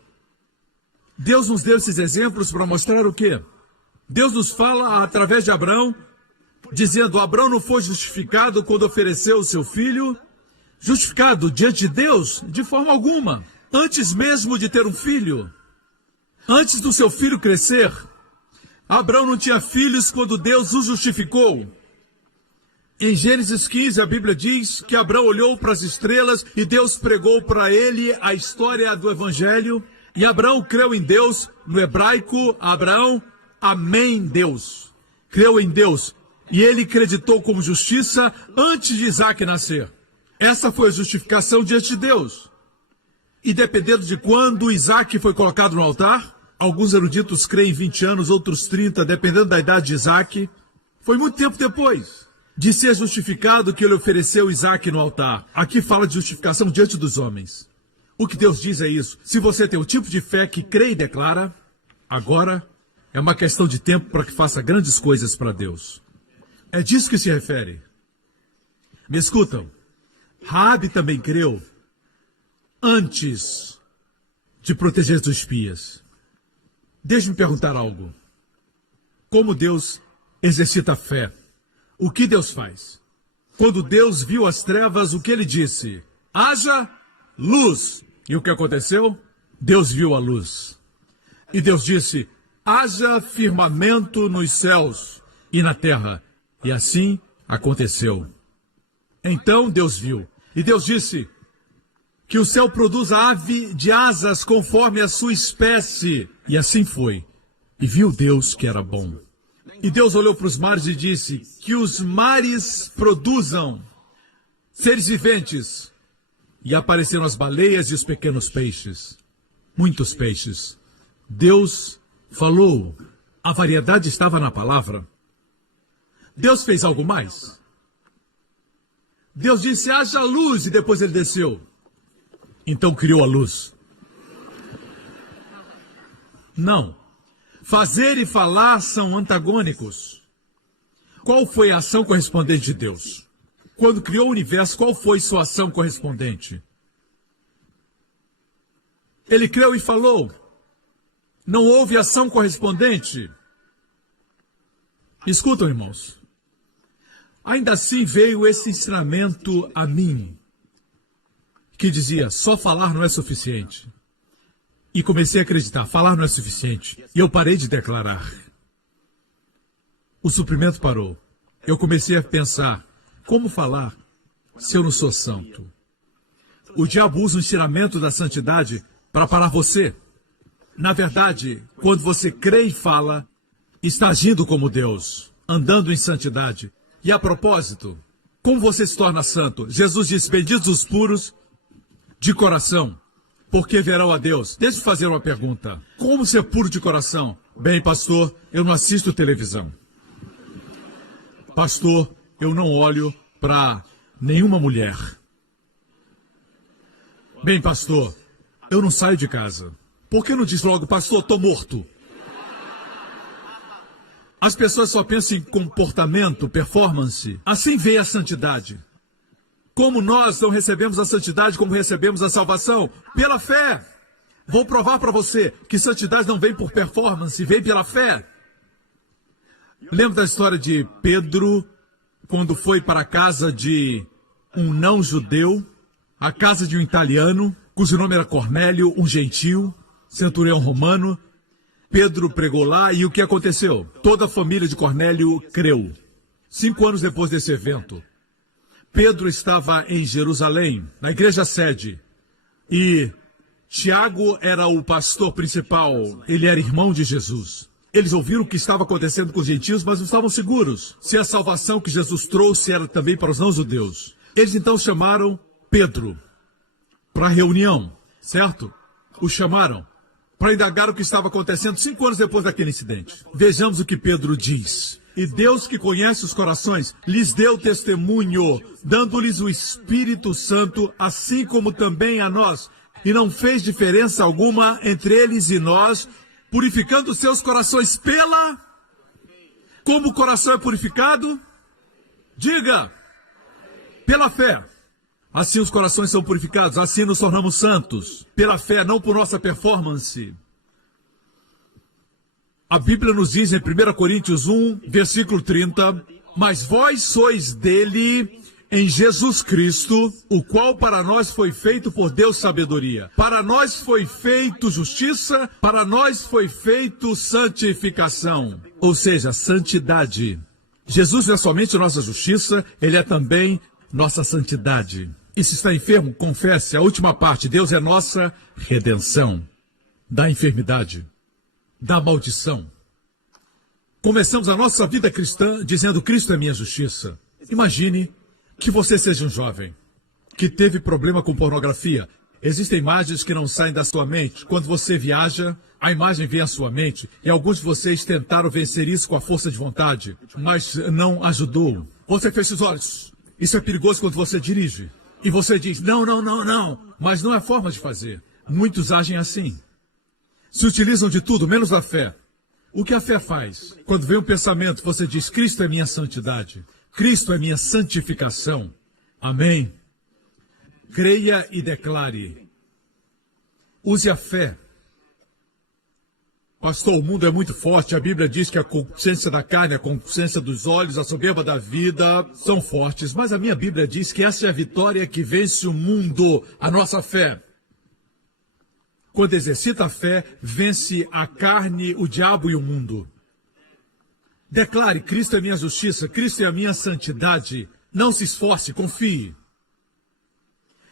Deus nos deu esses exemplos para mostrar o quê? Deus nos fala através de Abrão, dizendo, Abrão não foi justificado quando ofereceu o seu filho. Justificado diante de Deus? De forma alguma. Antes mesmo de ter um filho. Antes do seu filho crescer. Abrão não tinha filhos quando Deus o justificou. Em Gênesis 15, a Bíblia diz que Abrão olhou para as estrelas e Deus pregou para ele a história do Evangelho. E Abrão creu em Deus, no hebraico, Abraão, amém, Deus. Creu em Deus e ele acreditou como justiça antes de Isaac nascer. Essa foi a justificação diante de Deus. E dependendo de quando Isaac foi colocado no altar, alguns eruditos creem em 20 anos, outros 30, dependendo da idade de Isaac. Foi muito tempo depois de ser justificado que ele ofereceu Isaac no altar. Aqui fala de justificação diante dos homens. O que Deus diz é isso. Se você tem o tipo de fé que crê e declara, agora é uma questão de tempo para que faça grandes coisas para Deus. É disso que se refere. Me escutam. Raabe também creu antes de proteger os espias. Deixe-me perguntar algo. Como Deus exercita a fé? O que Deus faz? Quando Deus viu as trevas, o que ele disse? Haja luz. E o que aconteceu? Deus viu a luz. E Deus disse, haja firmamento nos céus e na terra. E assim aconteceu. Então Deus viu. E Deus disse que o céu produza ave de asas conforme a sua espécie. E assim foi. E viu Deus que era bom. E Deus olhou para os mares e disse que os mares produzam seres viventes. E apareceram as baleias e os pequenos peixes. Muitos peixes. Deus falou. A variedade estava na palavra. Deus fez algo mais. Deus disse, haja luz, e depois ele desceu. Então criou a luz. Não. Fazer e falar são antagônicos. Qual foi a ação correspondente de Deus? Quando criou o universo, qual foi sua ação correspondente? Ele creu e falou. Não houve ação correspondente. Escutam, irmãos. Ainda assim veio esse ensinamento a mim, que dizia, só falar não é suficiente. E comecei a acreditar, falar não é suficiente. E eu parei de declarar. O suprimento parou. Eu comecei a pensar, como falar se eu não sou santo? O diabo usa o ensinamento da santidade para parar você. Na verdade, quando você crê e fala, está agindo como Deus, andando em santidade. E a propósito, como você se torna santo? Jesus disse, benditos os puros de coração, porque verão a Deus. Deixa eu fazer uma pergunta. Como ser puro de coração? Bem, pastor, eu não assisto televisão. Pastor, eu não olho para nenhuma mulher. Bem, pastor, eu não saio de casa. Por que não diz logo, pastor, estou morto? As pessoas só pensam em comportamento, performance. Assim veio a santidade. Como nós não recebemos a santidade como recebemos a salvação? Pela fé. Vou provar para você que santidade não vem por performance, vem pela fé. Lembra da história de Pedro, quando foi para a casa de um não-judeu, a casa de um italiano, cujo nome era Cornélio, um gentio, centurião romano. Pedro pregou lá e o que aconteceu? Toda a família de Cornélio creu. 5 anos depois desse evento, Pedro estava em Jerusalém, na igreja sede, e Tiago era o pastor principal, ele era irmão de Jesus. Eles ouviram o que estava acontecendo com os gentios, mas não estavam seguros se a salvação que Jesus trouxe era também para os não-judeus. Eles então chamaram Pedro para a reunião, certo? O chamaram para indagar o que estava acontecendo 5 anos depois daquele incidente. Vejamos o que Pedro diz. E Deus, que conhece os corações, lhes deu testemunho, dando-lhes o Espírito Santo, assim como também a nós. E não fez diferença alguma entre eles e nós, purificando seus corações pela... Como o coração é purificado? Diga! Pela fé. Assim os corações são purificados, assim nos tornamos santos. Pela fé, não por nossa performance. A Bíblia nos diz em 1 Coríntios 1, versículo 30, mas vós sois dele em Jesus Cristo, o qual para nós foi feito por Deus sabedoria. Para nós foi feito justiça, para nós foi feito santificação. Ou seja, santidade. Jesus não é somente nossa justiça, ele é também nossa santidade. E se está enfermo, confesse a última parte. Deus é nossa redenção da enfermidade, da maldição. Começamos a nossa vida cristã dizendo Cristo é minha justiça. Imagine que você seja um jovem que teve problema com pornografia. Existem imagens que não saem da sua mente. Quando você viaja, a imagem vem à sua mente. E alguns de vocês tentaram vencer isso com a força de vontade, mas não ajudou. Você fecha os olhos. Isso é perigoso quando você dirige. E você diz, não. Mas não é forma de fazer. Muitos agem assim. Se utilizam de tudo, menos da fé. O que a fé faz? Quando vem um pensamento, você diz, Cristo é minha santidade. Cristo é minha santificação. Amém? Creia e declare. Use a fé. Pastor, o mundo é muito forte. A Bíblia diz que a consciência da carne, a consciência dos olhos, a soberba da vida são fortes. Mas a minha Bíblia diz que essa é a vitória que vence o mundo, a nossa fé. Quando exercita a fé, vence a carne, o diabo e o mundo. Declare, Cristo é minha justiça, Cristo é a minha santidade. Não se esforce, confie.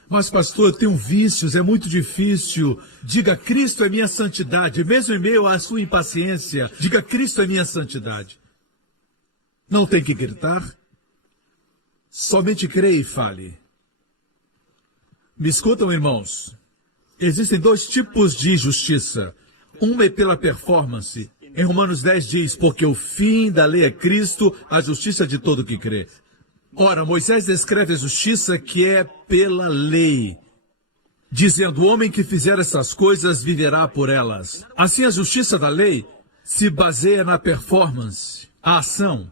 Mas, pastor, eu tenho vícios, é muito difícil. Diga, Cristo é minha santidade. Mesmo em meio à sua impaciência, diga, Cristo é minha santidade. Não tem que gritar. Somente creia e fale. Me escutam, irmãos. Existem 2 tipos de justiça. Uma é pela performance. Em Romanos 10 diz, porque o fim da lei é Cristo, a justiça de todo que crê. Ora, Moisés descreve a justiça que é pela lei, dizendo, o homem que fizer essas coisas viverá por elas. Assim, a justiça da lei se baseia na performance, a ação.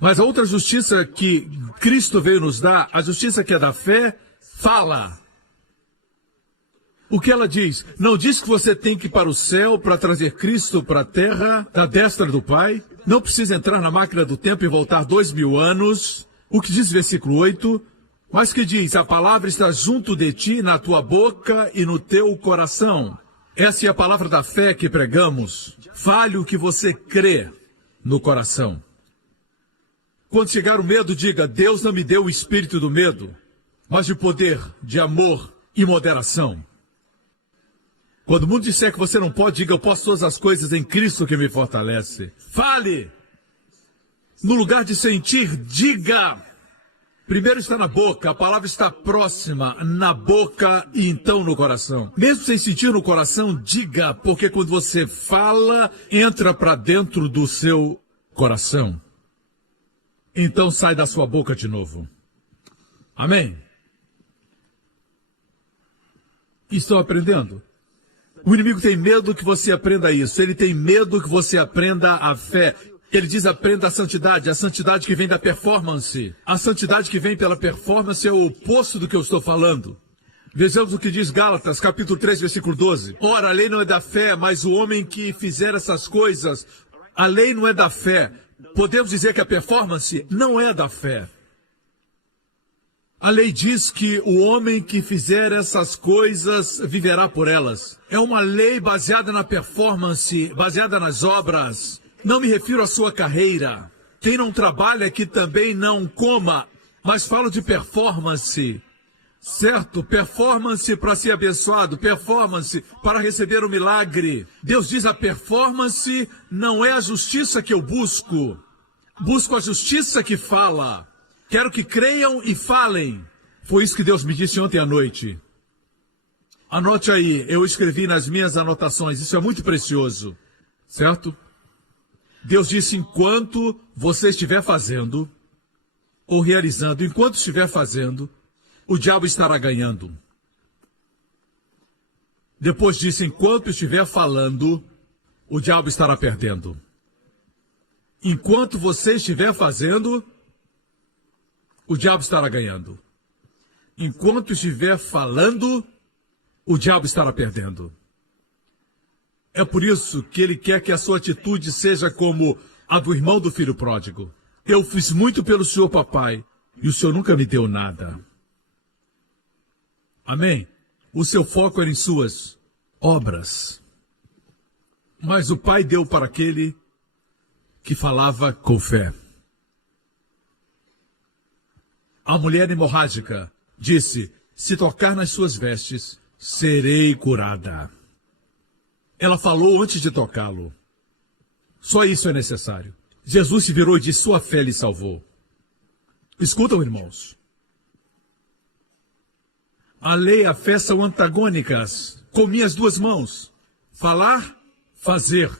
Mas a outra justiça que Cristo veio nos dar, a justiça que é da fé, fala. O que ela diz? Não diz que você tem que ir para o céu para trazer Cristo para a terra, da destra do Pai. Não precisa entrar na máquina do tempo e voltar 2000 anos. O que diz o versículo 8? Mas que diz, a palavra está junto de ti, na tua boca e no teu coração. Essa é a palavra da fé que pregamos. Fale o que você crê no coração. Quando chegar o medo, diga, Deus não me deu o espírito do medo, mas de poder, de amor e moderação. Quando o mundo disser que você não pode, diga: eu posso todas as coisas em Cristo que me fortalece. Fale. No lugar de sentir, diga. Primeiro está na boca, a palavra está próxima, na boca e então no coração. Mesmo sem sentir no coração, diga, porque quando você fala, entra para dentro do seu coração. Então sai da sua boca de novo. Amém? Estão aprendendo? O inimigo tem medo que você aprenda isso. Ele tem medo que você aprenda a fé. Ele diz: aprenda a santidade que vem da performance. A santidade que vem pela performance é o oposto do que eu estou falando. Vejamos o que diz Gálatas, capítulo 3, versículo 12. Ora, a lei não é da fé, mas o homem que fizer essas coisas, a lei não é da fé. Podemos dizer que a performance não é da fé. A lei diz que o homem que fizer essas coisas viverá por elas. É uma lei baseada na performance, baseada nas obras. Não me refiro à sua carreira. Quem não trabalha que também não coma, mas falo de performance. Certo? Performance para ser abençoado, performance para receber o milagre. Deus diz: a performance não é a justiça que eu busco. Busco a justiça que fala. Quero que creiam e falem. Foi isso que Deus me disse ontem à noite. Anote aí, eu escrevi nas minhas anotações, isso é muito precioso. Certo? Deus disse: enquanto você estiver fazendo, ou realizando, enquanto estiver fazendo, o diabo estará ganhando. Depois disse: enquanto estiver falando, o diabo estará perdendo. Enquanto você estiver fazendo, o diabo estará ganhando. Enquanto estiver falando, o diabo estará perdendo. É por isso que ele quer que a sua atitude seja como a do irmão do filho pródigo. Eu fiz muito pelo senhor, papai, e o senhor nunca me deu nada. Amém? O seu foco era em suas obras. Mas o pai deu para aquele que falava com fé. A mulher hemorrágica disse: se tocar nas suas vestes, serei curada. Ela falou antes de tocá-lo. Só isso é necessário. Jesus se virou e disse: sua fé lhe salvou. Escutam, irmãos. A lei e a fé são antagônicas. Com minhas duas mãos. Falar, fazer.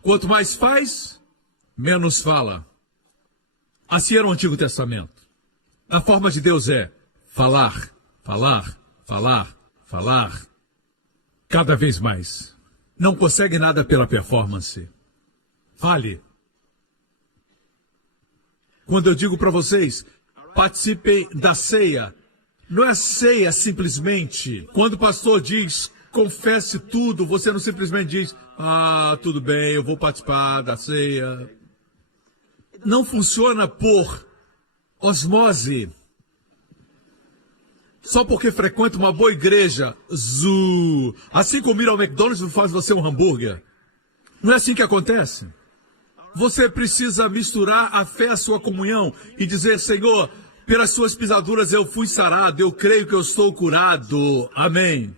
Quanto mais faz, menos fala. Assim era o Antigo Testamento. A forma de Deus é falar, falar, falar, falar. Cada vez mais. Não consegue nada pela performance. Fale. Quando eu digo para vocês, participem da ceia, não é ceia simplesmente. Quando o pastor diz, confesse tudo, você não simplesmente diz: ah, tudo bem, eu vou participar da ceia. Não funciona por osmose. Só porque frequenta uma boa igreja, assim como ir ao McDonald's não faz você um hambúrguer. Não é assim que acontece. Você precisa misturar a fé à sua comunhão e dizer: Senhor, pelas suas pisaduras eu fui sarado, eu creio que eu estou curado. Amém.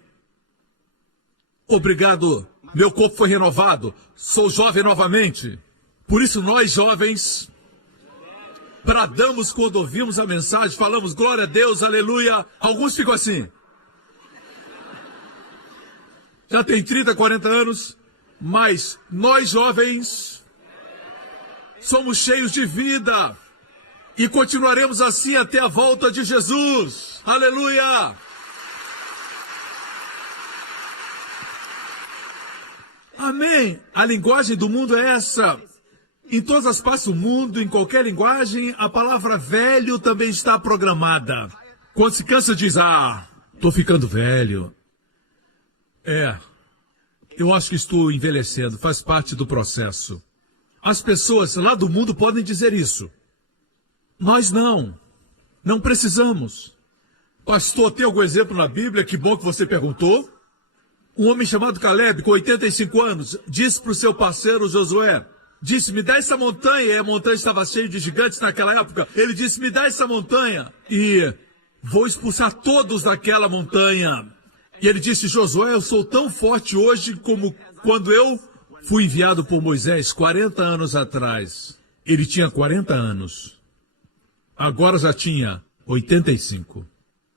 Obrigado, meu corpo foi renovado, sou jovem novamente. Por isso nós jovens bradamos quando ouvimos a mensagem, falamos glória a Deus, aleluia. Alguns ficam assim. Já tem 30, 40 anos, mas nós jovens somos cheios de vida e continuaremos assim até a volta de Jesus. Aleluia! Amém! A linguagem do mundo é essa. Em todas as partes do mundo, em qualquer linguagem, a palavra velho também está programada. Quando se cansa, diz: ah, estou ficando velho. Eu acho que estou envelhecendo, faz parte do processo. As pessoas lá do mundo podem dizer isso. Nós não precisamos. Pastor, tem algum exemplo na Bíblia? Que bom que você perguntou. Um homem chamado Caleb, com 85 anos, disse para o seu parceiro Josué, disse: me dá essa montanha. E a montanha estava cheia de gigantes naquela época. Ele disse: me dá essa montanha e vou expulsar todos daquela montanha. E ele disse: Josué, eu sou tão forte hoje como quando eu fui enviado por Moisés 40 anos atrás. Ele tinha 40 anos. Agora já tinha 85.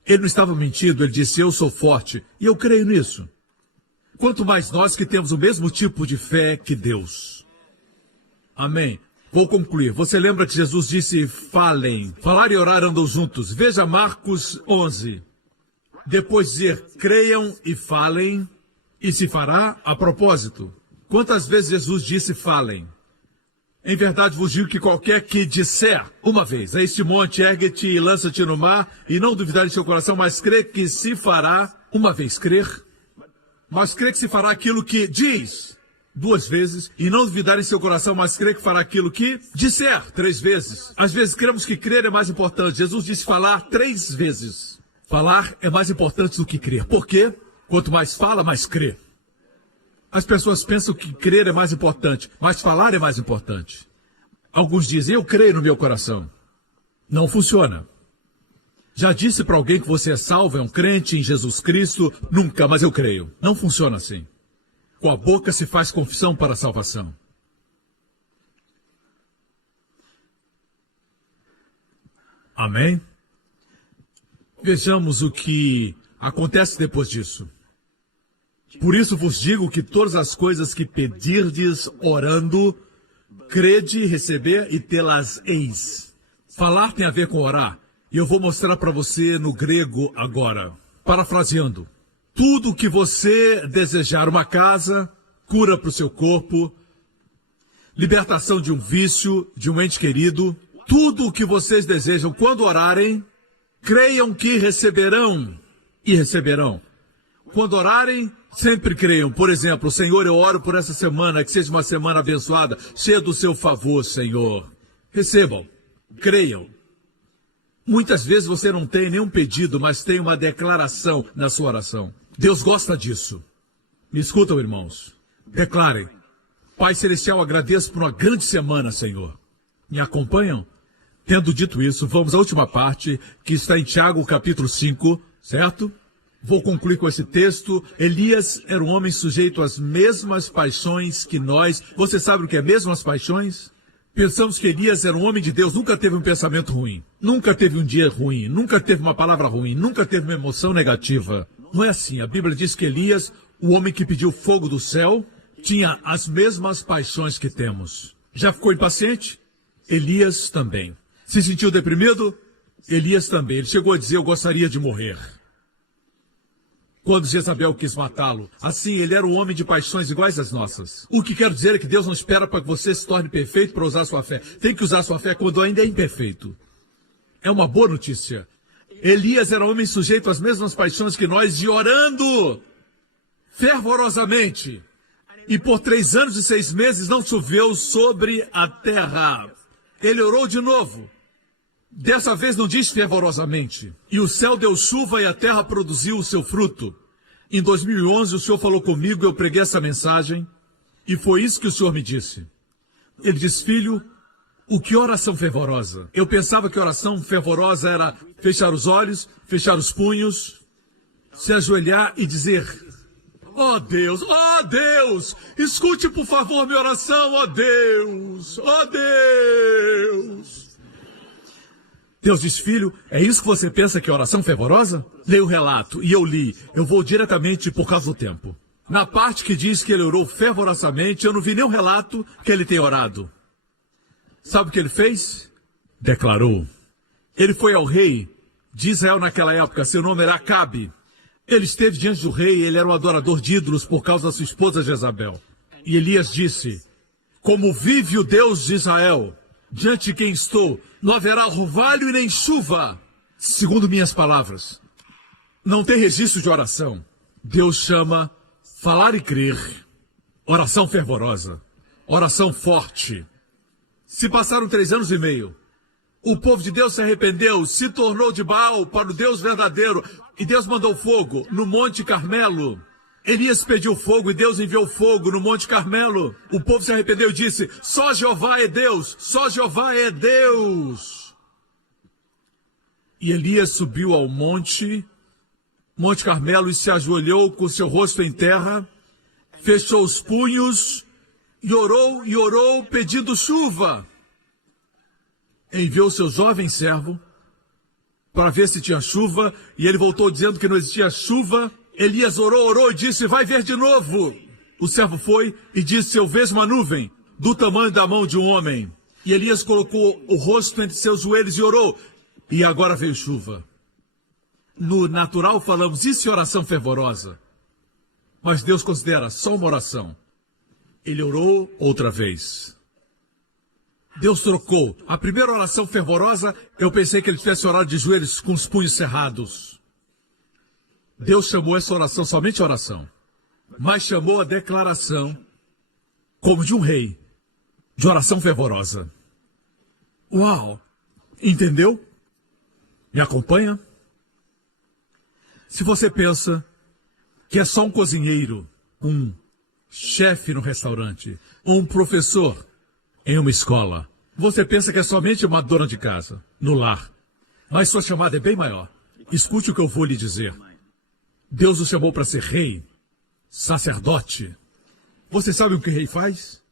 Ele não estava mentindo, ele disse: eu sou forte. E eu creio nisso. Quanto mais nós que temos o mesmo tipo de fé que Deus. Amém. Vou concluir. Você lembra que Jesus disse: falem. Falar e orar andam juntos. Veja Marcos 11. Depois dizer: creiam e falem, e se fará a propósito. Quantas vezes Jesus disse: falem? Em verdade vos digo que qualquer que disser uma vez a este monte, ergue-te e lança-te no mar, e não duvidar em seu coração, mas crê que se fará, uma vez crer, mas crê que se fará aquilo que diz, 2 vezes, e não duvidar em seu coração, mas crê que fará aquilo que disser 3 vezes. Às vezes cremos que crer é mais importante. Jesus disse falar 3 vezes. Falar é mais importante do que crer. Por quê? Quanto mais fala, mais crê. As pessoas pensam que crer é mais importante, mas falar é mais importante. Alguns dizem: eu creio no meu coração. Não funciona. Já disse para alguém que você é salvo, é um crente em Jesus Cristo? Nunca, mas eu creio. Não funciona assim. Com a boca se faz confissão para a salvação. Amém? Vejamos o que acontece depois disso. Por isso vos digo que todas as coisas que pedirdes orando, crede, receber e tê-las-eis. Falar tem a ver com orar. E eu vou mostrar para você no grego agora. Parafraseando. Tudo o que você desejar, uma casa, cura para o seu corpo, libertação de um vício, de um ente querido, tudo o que vocês desejam quando orarem, creiam que receberão e receberão. Quando orarem, sempre creiam. Por exemplo: Senhor, eu oro por essa semana, que seja uma semana abençoada, cheia do seu favor, Senhor. Recebam, creiam. Muitas vezes você não tem nenhum pedido, mas tem uma declaração na sua oração. Deus gosta disso. Me escutam, irmãos. Declarem: Pai Celestial, agradeço por uma grande semana, Senhor. Me acompanham? Tendo dito isso, vamos à última parte, que está em Tiago, capítulo 5, certo? Vou concluir com esse texto. Elias era um homem sujeito às mesmas paixões que nós. Você sabe o que é mesmas paixões? Pensamos que Elias era um homem de Deus, nunca teve um pensamento ruim, nunca teve um dia ruim, nunca teve uma palavra ruim, nunca teve uma emoção negativa. Não é assim. A Bíblia diz que Elias, o homem que pediu fogo do céu, tinha as mesmas paixões que temos. Já ficou impaciente? Elias também. Se sentiu deprimido? Elias também. Ele chegou a dizer: eu gostaria de morrer. Quando Jezabel quis matá-lo, assim, ele era um homem de paixões iguais às nossas. O que quero dizer é que Deus não espera para que você se torne perfeito para usar sua fé. Tem que usar sua fé quando ainda é imperfeito. É uma boa notícia. Elias era um homem sujeito às mesmas paixões que nós, e orando fervorosamente. E por 3 anos e 6 meses não choveu sobre a terra. Ele orou de novo. Dessa vez não diz fervorosamente. E o céu deu chuva e a terra produziu o seu fruto. Em 2011 o Senhor falou comigo, eu preguei essa mensagem. E foi isso que o Senhor me disse. Ele disse: filho, o que oração fervorosa? Eu pensava que oração fervorosa era fechar os olhos, fechar os punhos, se ajoelhar e dizer: ó Deus, escute por favor minha oração, ó Deus, ó Deus. Deus diz: filho, é isso que você pensa que é oração fervorosa? Leia o relato, e eu li. Eu vou diretamente por causa do tempo. Na parte que diz que ele orou fervorosamente, eu não vi nenhum relato que ele tenha orado. Sabe o que ele fez? Declarou. Ele foi ao rei de Israel naquela época, seu nome era Acabe. Ele esteve diante do rei, ele era um adorador de ídolos por causa da sua esposa Jezabel. E Elias disse: como vive o Deus de Israel, diante de quem estou, não haverá orvalho e nem chuva, segundo minhas palavras. Não tem registro de oração. Deus chama falar e crer, oração fervorosa, oração forte. Se passaram 3 anos e meio, o povo de Deus se arrependeu, se tornou de Baal para o Deus verdadeiro, e Deus mandou fogo no Monte Carmelo. Elias pediu fogo e Deus enviou fogo no Monte Carmelo. O povo se arrependeu e disse: só Jeová é Deus, só Jeová é Deus. E Elias subiu ao monte Monte Carmelo e se ajoelhou com seu rosto em terra, fechou os punhos e orou pedindo chuva. Enviou seu jovem servo para ver se tinha chuva, e ele voltou dizendo que não existia chuva. Elias orou e disse: vai ver de novo. O servo foi e disse: eu vejo uma nuvem do tamanho da mão de um homem. E Elias colocou o rosto entre seus joelhos e orou, e agora veio chuva. No natural falamos, isso é oração fervorosa. Mas Deus considera só uma oração. Ele orou outra vez. Deus trocou. A primeira oração fervorosa, eu pensei que ele tivesse orado de joelhos com os punhos cerrados. Deus chamou essa oração somente oração. Mas chamou a declaração como de um rei, de oração fervorosa. Uau! Entendeu? Me acompanha? Se você pensa que é só um cozinheiro, um chefe no restaurante, ou um professor em uma escola, você pensa que é somente uma dona de casa, no lar. Mas sua chamada é bem maior. Escute o que eu vou lhe dizer. Deus o chamou para ser rei, sacerdote. Você sabe o que o rei faz?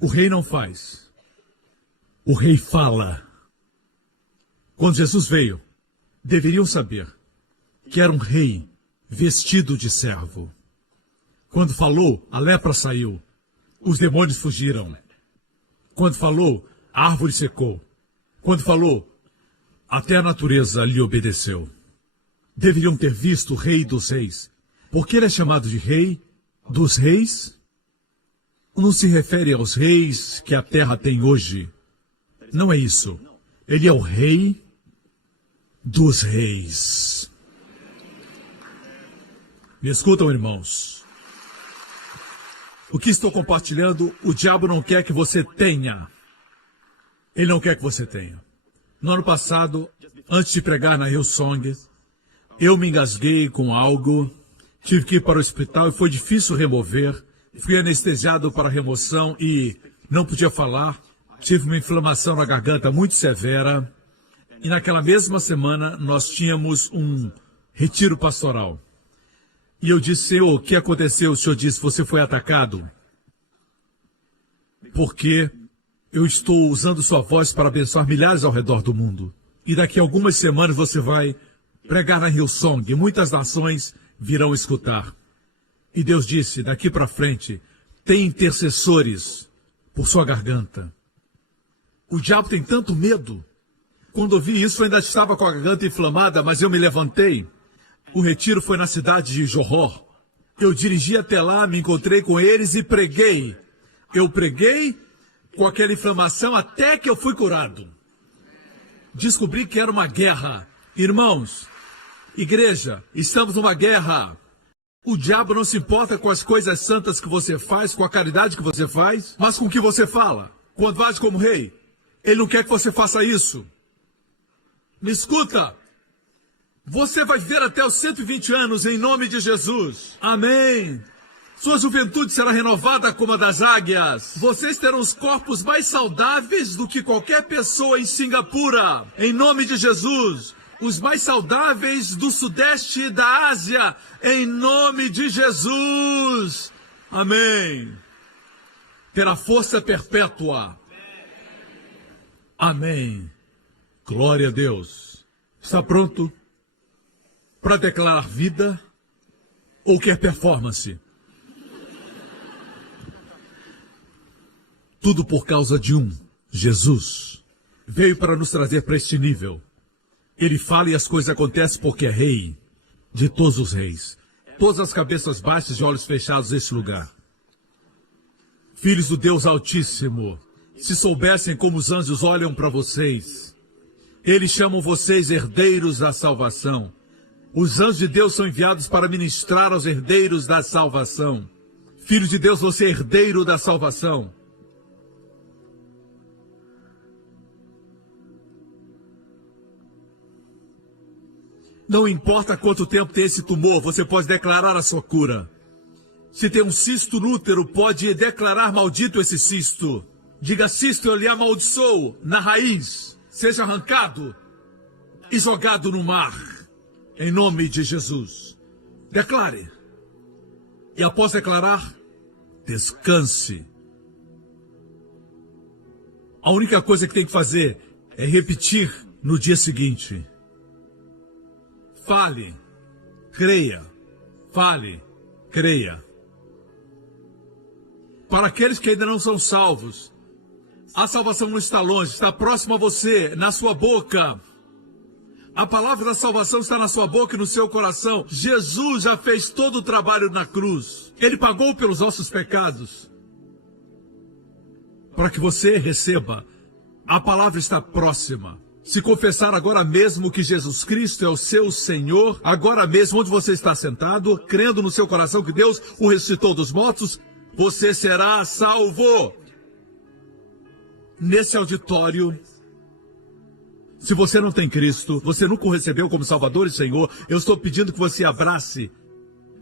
O rei não faz. O rei fala. Quando Jesus veio, deveriam saber que era um rei vestido de servo. Quando falou, a lepra saiu, os demônios fugiram. Quando falou, a árvore secou. Quando falou, até a natureza lhe obedeceu. Deveriam ter visto o rei dos reis. Porque ele é chamado de rei dos reis? Não se refere aos reis que a terra tem hoje. Não é isso. Ele é o rei dos reis. Me escutam, irmãos. O que estou compartilhando, o diabo não quer que você tenha. Ele não quer que você tenha. No ano passado, antes de pregar na Hillsong, eu me engasguei com algo, tive que ir para o hospital e foi difícil remover. Fui anestesiado para a remoção e não podia falar. Tive uma inflamação na garganta muito severa. E naquela mesma semana, nós tínhamos um retiro pastoral. E eu disse: Senhor, o que aconteceu? O Senhor disse: você foi atacado. Porque eu estou usando sua voz para abençoar milhares ao redor do mundo. E daqui a algumas semanas você vai pregar na Hillsong. E muitas nações virão escutar. E Deus disse: daqui para frente, tem intercessores por sua garganta. O diabo tem tanto medo. Quando eu vi isso, eu ainda estava com a garganta inflamada, mas eu me levantei. O retiro foi na cidade de Johor. Eu dirigi até lá, me encontrei com eles e preguei. Eu preguei com aquela inflamação até que eu fui curado. Descobri que era uma guerra. Irmãos, igreja, estamos numa guerra. O diabo não se importa com as coisas santas que você faz, com a caridade que você faz, mas com o que você fala. Quando age como rei, ele não quer que você faça isso. Me escuta. Você vai viver até os 120 anos em nome de Jesus. Amém. Sua juventude será renovada como a das águias. Vocês terão os corpos mais saudáveis do que qualquer pessoa em Singapura. Em nome de Jesus. Os mais saudáveis do sudeste da Ásia. Em nome de Jesus. Amém. Terá força perpétua. Amém. Glória a Deus. Está pronto para declarar vida ou quer performance? Tudo por causa de Jesus. Veio para nos trazer para este nível. Ele fala e as coisas acontecem porque é rei de todos os reis. Todas as cabeças baixas e olhos fechados neste lugar. Filhos do Deus Altíssimo, se soubessem como os anjos olham para vocês, eles chamam vocês herdeiros da salvação. Os anjos de Deus são enviados para ministrar aos herdeiros da salvação. Filho de Deus, você é herdeiro da salvação. Não importa quanto tempo tem esse tumor, você pode declarar a sua cura. Se tem um cisto no útero, pode declarar maldito esse cisto. Diga: cisto, eu lhe amaldiçoo na raiz. Seja arrancado e jogado no mar. Em nome de Jesus. Declare. E após declarar, descanse. A única coisa que tem que fazer é repetir no dia seguinte. Fale, creia. Fale, creia. Para aqueles que ainda não são salvos, a salvação não está longe, está próximo a você, na sua boca. A palavra da salvação está na sua boca e no seu coração. Jesus já fez todo o trabalho na cruz. Ele pagou pelos nossos pecados. Para que você receba, a palavra está próxima. Se confessar agora mesmo que Jesus Cristo é o seu Senhor, agora mesmo onde você está sentado, crendo no seu coração que Deus o ressuscitou dos mortos, você será salvo. Nesse auditório, se você não tem Cristo, você nunca o recebeu como Salvador e Senhor, eu estou pedindo que você abrace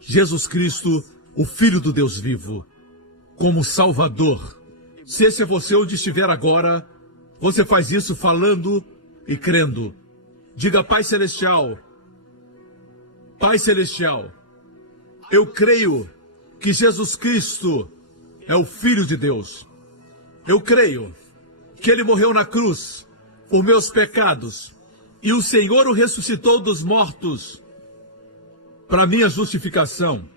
Jesus Cristo, o Filho do Deus vivo, como Salvador. Se esse é você onde estiver agora, você faz isso falando e crendo. Diga: Pai Celestial, Pai Celestial, eu creio que Jesus Cristo é o Filho de Deus. Eu creio que Ele morreu na cruz por meus pecados e o Senhor o ressuscitou dos mortos para minha justificação.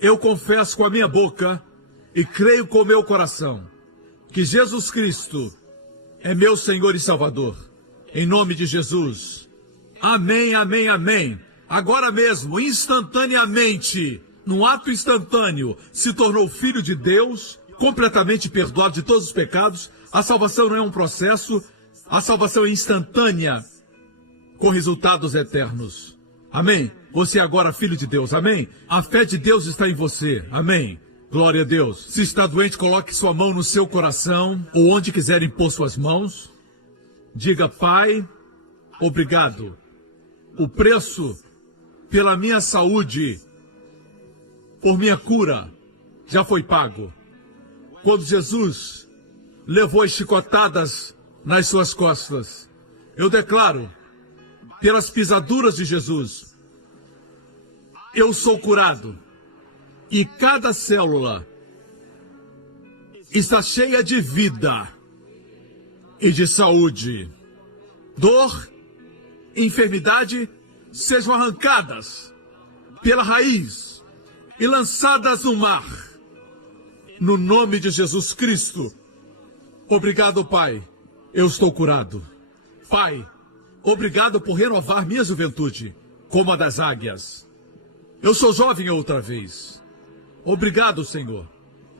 Eu confesso com a minha boca e creio com o meu coração que Jesus Cristo é meu Senhor e Salvador. Em nome de Jesus. Amém, amém, amém. Agora mesmo, instantaneamente, num ato instantâneo, se tornou filho de Deus, completamente perdoado de todos os pecados. A salvação não é um processo, a salvação é instantânea, com resultados eternos. Amém? Você é agora filho de Deus, amém? A fé de Deus está em você, amém? Glória a Deus. Se está doente, coloque sua mão no seu coração, ou onde quiser impor suas mãos. Diga: Pai, obrigado. O preço pela minha saúde, por minha cura, já foi pago. Quando Jesus levou as chicotadas nas suas costas, eu declaro, pelas pisaduras de Jesus, eu sou curado. E cada célula está cheia de vida e de saúde. Dor, enfermidade, sejam arrancadas pela raiz e lançadas no mar. No nome de Jesus Cristo. Obrigado, Pai. Eu estou curado. Pai, obrigado por renovar minha juventude, como a das águias. Eu sou jovem outra vez. Obrigado, Senhor,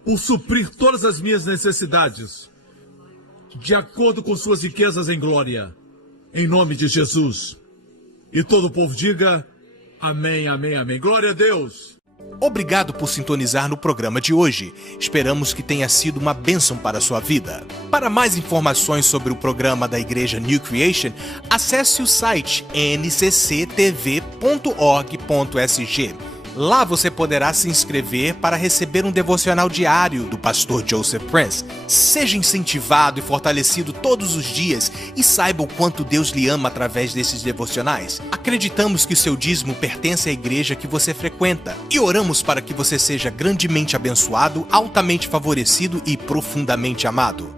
por suprir todas as minhas necessidades, de acordo com suas riquezas em glória, em nome de Jesus. E todo o povo diga: amém, amém, amém. Glória a Deus. Obrigado por sintonizar no programa de hoje. Esperamos que tenha sido uma bênção para a sua vida. Para mais informações sobre o programa da Igreja New Creation, acesse o site ncctv.org.sg. Lá você poderá se inscrever para receber um devocional diário do pastor Joseph Prince. Seja incentivado e fortalecido todos os dias e saiba o quanto Deus lhe ama através desses devocionais. Acreditamos que o seu dízimo pertence à igreja que você frequenta e oramos para que você seja grandemente abençoado, altamente favorecido e profundamente amado.